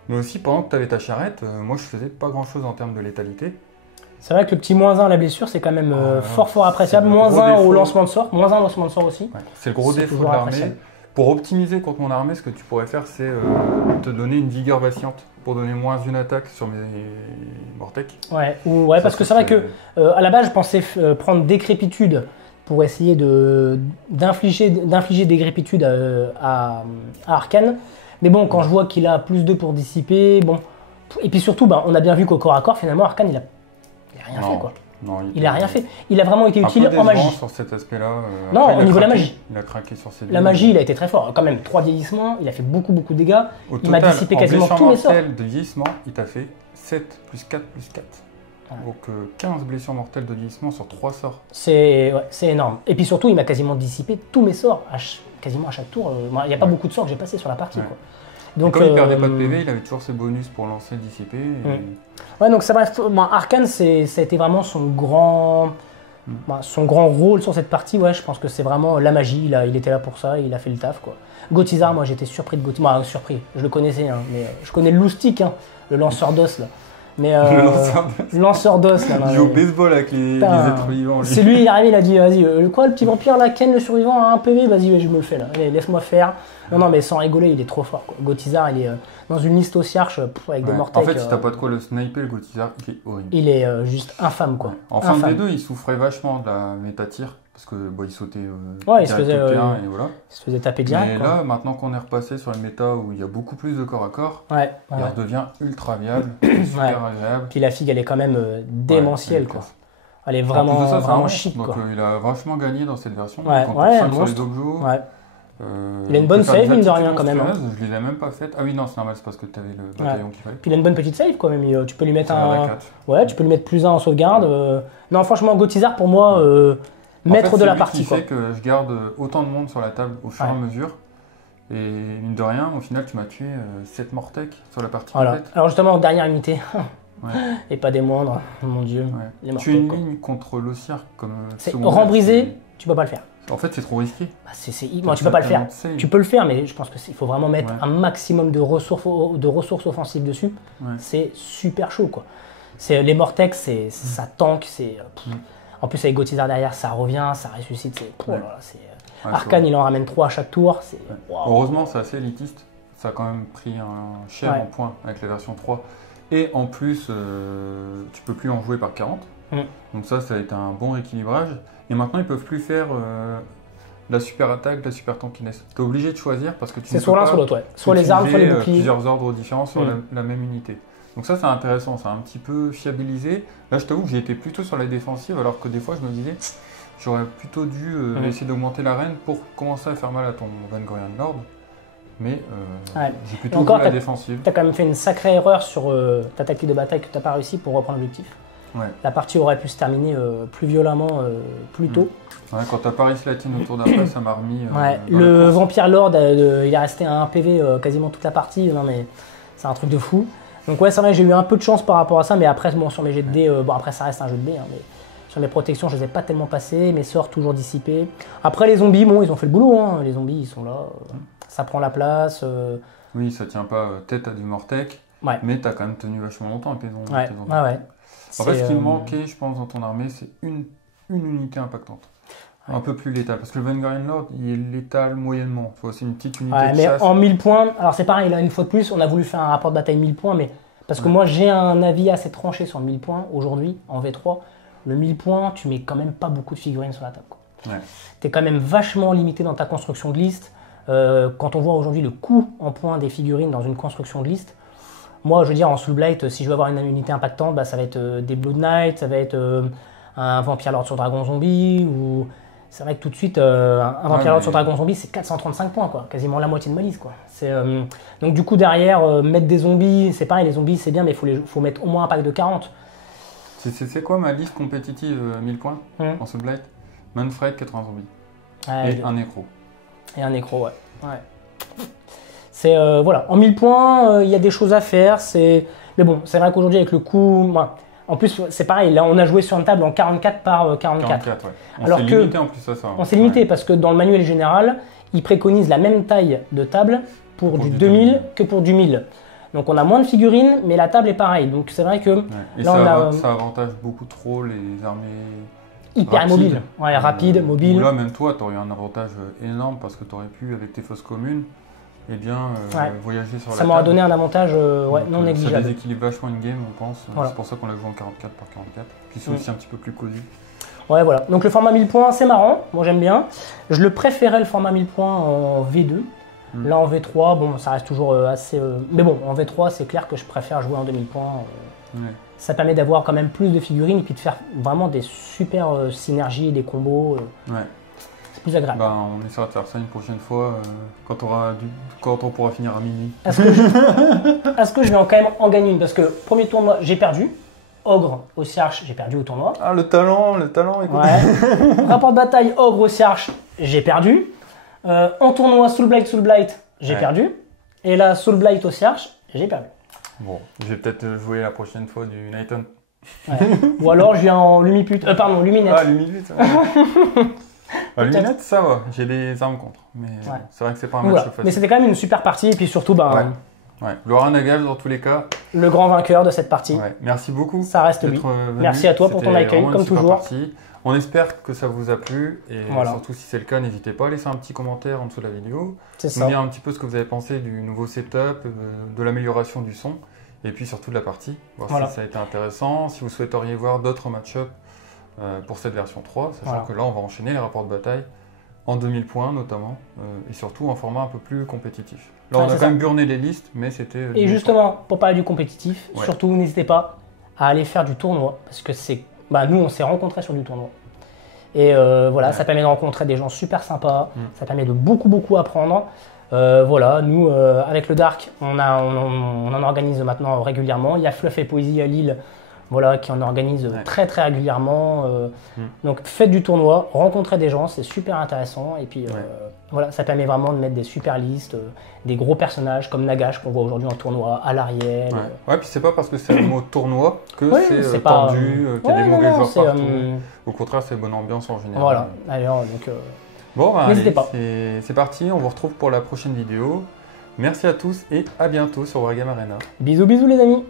Mais aussi, pendant que tu avais ta charrette, moi je faisais pas grand-chose en termes de létalité. C'est vrai que le petit -1 à la blessure, c'est quand même fort appréciable. c'est le gros -1 au défaut. lancement de sort, -1 au lancement de sort aussi. Ouais. C'est le gros C'est défaut de toujours l'armée. appréciable. Pour optimiser contre mon armée, ce que tu pourrais faire, c'est te donner une vigueur vacillante pour donner moins une attaque sur mes Mortec. Ouais, ouais, parce que c'est vrai que à la base, je pensais prendre décrépitude pour essayer d'infliger décrépitude à Arcane. Mais bon, quand je vois qu'il a +2 pour dissiper, bon. Et puis surtout, on a bien vu qu'au corps à corps, finalement, Arcane, il a rien fait, quoi. Non, Il a rien fait. Il a vraiment été utile un peu en décevant magie. sur cet aspect-là. Non, Après, il au a niveau de la craqué. magie. Il a craqué sur ses La magie, il a été très fort. Quand même, 3 vieillissements, il a fait beaucoup de dégâts. Au Il m'a total, dissipé en quasiment blessure tous mes sorts. mortelle de vieillissement, il t'a fait 7 plus 4 plus 4. Ouais. Donc 15 blessures mortelles de vieillissement sur 3 sorts. C'est énorme. Et puis surtout, il m'a quasiment dissipé tous mes sorts, quasiment à chaque tour. Il n'y a pas beaucoup de sorts que j'ai passé sur la partie. Ouais. Quoi. Donc, comme il perdait pas de PV, il avait toujours ses bonus pour lancer dissipé. Ouais, donc ça bref, Arcane, ça a été vraiment son grand rôle sur cette partie. Ouais, je pense que c'est vraiment la magie. Il était là pour ça, et il a fait le taf. Quoi. Gautizar, moi j'étais surpris de Gautizar. Surpris, je le connaissais, hein, mais je connais le loustic, hein, le lanceur d'os là. Mais Le lanceur d'os là. Il joue au baseball avec les Putain. êtres vivants. C'est lui, il est arrivé, il a dit vas-y, quoi le petit vampire là, Ken le survivant a un PV, vas-y, je me le fais là, allez, laisse-moi faire. Non, mais sans rigoler, il est trop fort. Quoi. Gautizar, il est dans une liste Ossiarch avec des Mortec. En fait, si t'as pas de quoi le sniper, le Gautizar, il est horrible. Il est juste infâme quoi. En fin Infâme. de D2, il souffrait vachement de la méta-tir. Parce que il sautait Ouais, il direct se faisait, au P1 et voilà. Il se faisait taper direct. Mais quoi. là, maintenant qu'on est repassé sur une méta où il y a beaucoup plus de corps à corps, Ouais, il ouais. redevient ultra viable, super agréable. Puis la figue, elle est quand même démentielle, Ouais, quoi. classe. Elle est En vraiment, plus de ça, c'est vraiment un chic, Donc quoi. il a vachement gagné dans cette version. Ouais, Il compte ouais, 5 sur les monstre. dojos. Ouais. Il a une il bonne peut faire save, des mine de attitudes rien, quand même, hein. monstrueuses. Je les ai même pas faites. Ah oui, non, c'est normal, c'est parce que tu avais le bataillon qu'il fallait. Puis il a une bonne petite save, quoi, même. Tu peux lui mettre C'est un. la 4. Ouais, tu peux lui mettre +1 en sauvegarde. Non, franchement, Gautizar, pour moi, En maître fait, de la c'est lui partie, qui quoi. fait que je garde autant de monde sur la table au fur et à Ouais. mesure. Et mine de rien, au final, tu m'as tué 7 Mortec sur la partie Voilà. complète. Alors, justement, dernière unité. Ouais. Et pas des moindres, mon dieu. Ouais. Les Tu es une Mortec, quoi. ligne contre l'Ossiarch comme C'est secondaire, rang brisé, tu peux pas le faire. En fait, c'est trop risqué. Bah, moi, tu peux pas le faire. Save. Tu peux le faire, mais je pense qu'il faut vraiment mettre Ouais. un maximum de ressources offensives dessus. Ouais. C'est super chaud, quoi. Les Mortec, ça tank. En plus, avec Gautizar derrière, ça revient, ça ressuscite. Oh là là, Ouais, Arcane, c'est il en ramène 3 à chaque tour. Waouh. Heureusement, c'est assez élitiste. Ça a quand même pris un cher Ouais. en points avec la version 3. Et en plus, tu peux plus en jouer par 40. Donc ça a été un bon rééquilibrage. Et maintenant, ils peuvent plus faire la super attaque, la super tankiness. Tu es obligé de choisir parce que tu C'est ne soit peux l'un, pas soit l'autre, ouais. Soit les armes, soit les utiliser, boucliers. plusieurs ordres différents sur la même unité. Donc ça c'est intéressant, c'est un petit peu fiabilisé. Là je t'avoue que j'ai été plutôt sur la défensive alors que des fois je me disais j'aurais plutôt dû essayer d'augmenter l'arène pour commencer à faire mal à ton Vengorian Lord. Mais j'ai plutôt joué la défensive. Tu as quand même fait une sacrée erreur sur ta tactique de bataille que tu n'as pas réussi pour reprendre l'objectif. Ouais. La partie aurait pu se terminer plus violemment plus tôt. Ouais, quand tu as Paris Latine autour d'après, ça m'a remis. Le Vampire Lord, il est resté à 1 PV quasiment toute la partie. Non, mais c'est un truc de fou. Donc, ouais, c'est vrai, j'ai eu un peu de chance par rapport à ça. Mais après, bon, sur mes jets de dés, bon, après, ça reste un jeu de dés. Hein, mais sur mes protections, je ne les ai pas tellement passées. Mes sorts, toujours dissipés. Après, les zombies, bon, ils ont fait le boulot. Hein. Les zombies, ils sont là. Ça prend la place. Oui, ça tient pas tête à du Mortec. Ouais. Mais tu as quand même tenu vachement longtemps avec les zombies. Ouais. En fait, ce qui me manquait, je pense, dans ton armée, c'est une unité impactante. Ouais. Un peu plus létale. Parce que le Vengorian Lord, il est létal moyennement. Il faut aussi une petite unité de chasse. Mais en 1000 points, alors c'est pareil, là, une fois de plus, on a voulu faire un rapport de bataille 1000 points, mais parce que moi, j'ai un avis assez tranché sur le 1000 points aujourd'hui, en V3. Le 1000 points, tu mets quand même pas beaucoup de figurines sur la table. Ouais. Tu es quand même vachement limité dans ta construction de liste. Quand on voit aujourd'hui le coût en points des figurines dans une construction de liste, moi, je veux dire, en Soul Blight, si je veux avoir une unité impactante, bah, ça va être des Blood Knight, ça va être un Vampire Lord sur Dragon Zombie, ou c'est vrai que tout de suite, un Vampire Lord sur Dragon Zombie, c'est 435 points, quoi, quasiment la moitié de ma liste, quoi. Donc du coup, derrière, mettre des zombies, c'est pareil, les zombies, c'est bien, mais il faut mettre au moins un pack de 40. C'est quoi ma liste compétitive 1000 points en Soul Blight? Manfred, 80 zombies. Et un nécro. Et un nécro, ouais. C'est voilà, en 1000 points, il y a des choses à faire. Mais bon, c'est vrai qu'aujourd'hui, avec le coup. En plus, c'est pareil, là, on a joué sur une table en 44 par 44. Ouais. On s'est limité en plus à ça. On s'est limité parce que dans le manuel général, il préconise la même taille de table pour du 2000 que pour du 1000. Donc on a moins de figurines, mais la table est pareille. Donc c'est vrai que. Ouais. Et là, ça avantage beaucoup trop les armées. Hyper mobile. Ouais, rapide, mobile. Là, même toi, tu aurais eu un avantage énorme parce que tu aurais pu, avec tes fosses communes, voyager sur la table. Ça m'aurait donné un avantage non négligeable. Ça déséquilibre vachement une game, on pense. Voilà. C'est pour ça qu'on l'a joué en 44 par 44. Puis c'est aussi un petit peu plus cosy. Ouais, voilà. Donc le format 1000 points, c'est marrant. Moi, j'aime bien. Je le préférais, le format 1000 points, en V2. Là, en V3, bon, ça reste toujours assez... Mais bon, en V3, c'est clair que je préfère jouer en 2000 points. Ça permet d'avoir quand même plus de figurines et puis de faire vraiment des super synergies, des combos. C'est plus agréable. On essaiera de faire ça une prochaine fois quand on pourra finir à minuit. Est-ce que je vais quand même en gagner une? Parce que premier tournoi, j'ai perdu. Ogre au Cierge, j'ai perdu au tournoi. Ah, le talent, écoute. Ouais. Rapport de bataille, Ogre au Cierge, j'ai perdu. En tournoi, Soul Blight, j'ai perdu. Et là, Soul Blight au Cierge, j'ai perdu. Bon, je vais peut-être jouer la prochaine fois du Night Hunt. Ouais. Ou alors je viens en Luminette. Ah, Luminette. Luminette, ça va. J'ai des armes contre. Mais c'est vrai que c'est pas un match facile. Mais c'était quand même une super partie. Et puis surtout, Laurent Nagel, dans tous les cas. Le grand vainqueur de cette partie. Merci beaucoup. Ça reste lui. Merci à toi pour ton accueil, comme toujours. On espère que ça vous a plu. Et surtout, si c'est le cas, n'hésitez pas à laisser un petit commentaire en dessous de la vidéo. Nous dire un petit peu ce que vous avez pensé du nouveau setup, de l'amélioration du son. Et puis surtout de la partie. Voir si ça a été intéressant. Si vous souhaiteriez voir d'autres match-up pour cette version 3. Sachant que là, on va enchaîner les rapports de bataille en 2000 points notamment. Et surtout en format un peu plus compétitif. Là, on a quand même burné les listes, mais c'était... Et justement, pour parler du compétitif, surtout n'hésitez pas à aller faire du tournoi. Parce que c'est... nous, on s'est rencontrés sur du tournoi. Et ça permet de rencontrer des gens super sympas. Ça permet de beaucoup apprendre. Nous, avec le Dark, on en organise maintenant régulièrement. Il y a Fluff et Poésie à Lille, qui en organise très régulièrement. Donc faites du tournoi, rencontrez des gens, c'est super intéressant. Et puis ça permet vraiment de mettre des super listes, des gros personnages comme Nagash qu'on voit aujourd'hui en tournoi, à l'arrière. Puis c'est pas parce que c'est le mot tournoi que c'est tendu, qu'il y a des mauvais joueurs partout. Au contraire, c'est bonne ambiance en général. Voilà, alors donc... n'hésitez pas. C'est parti, on vous retrouve pour la prochaine vidéo. Merci à tous et à bientôt sur Wargame Arena. Bisous les amis.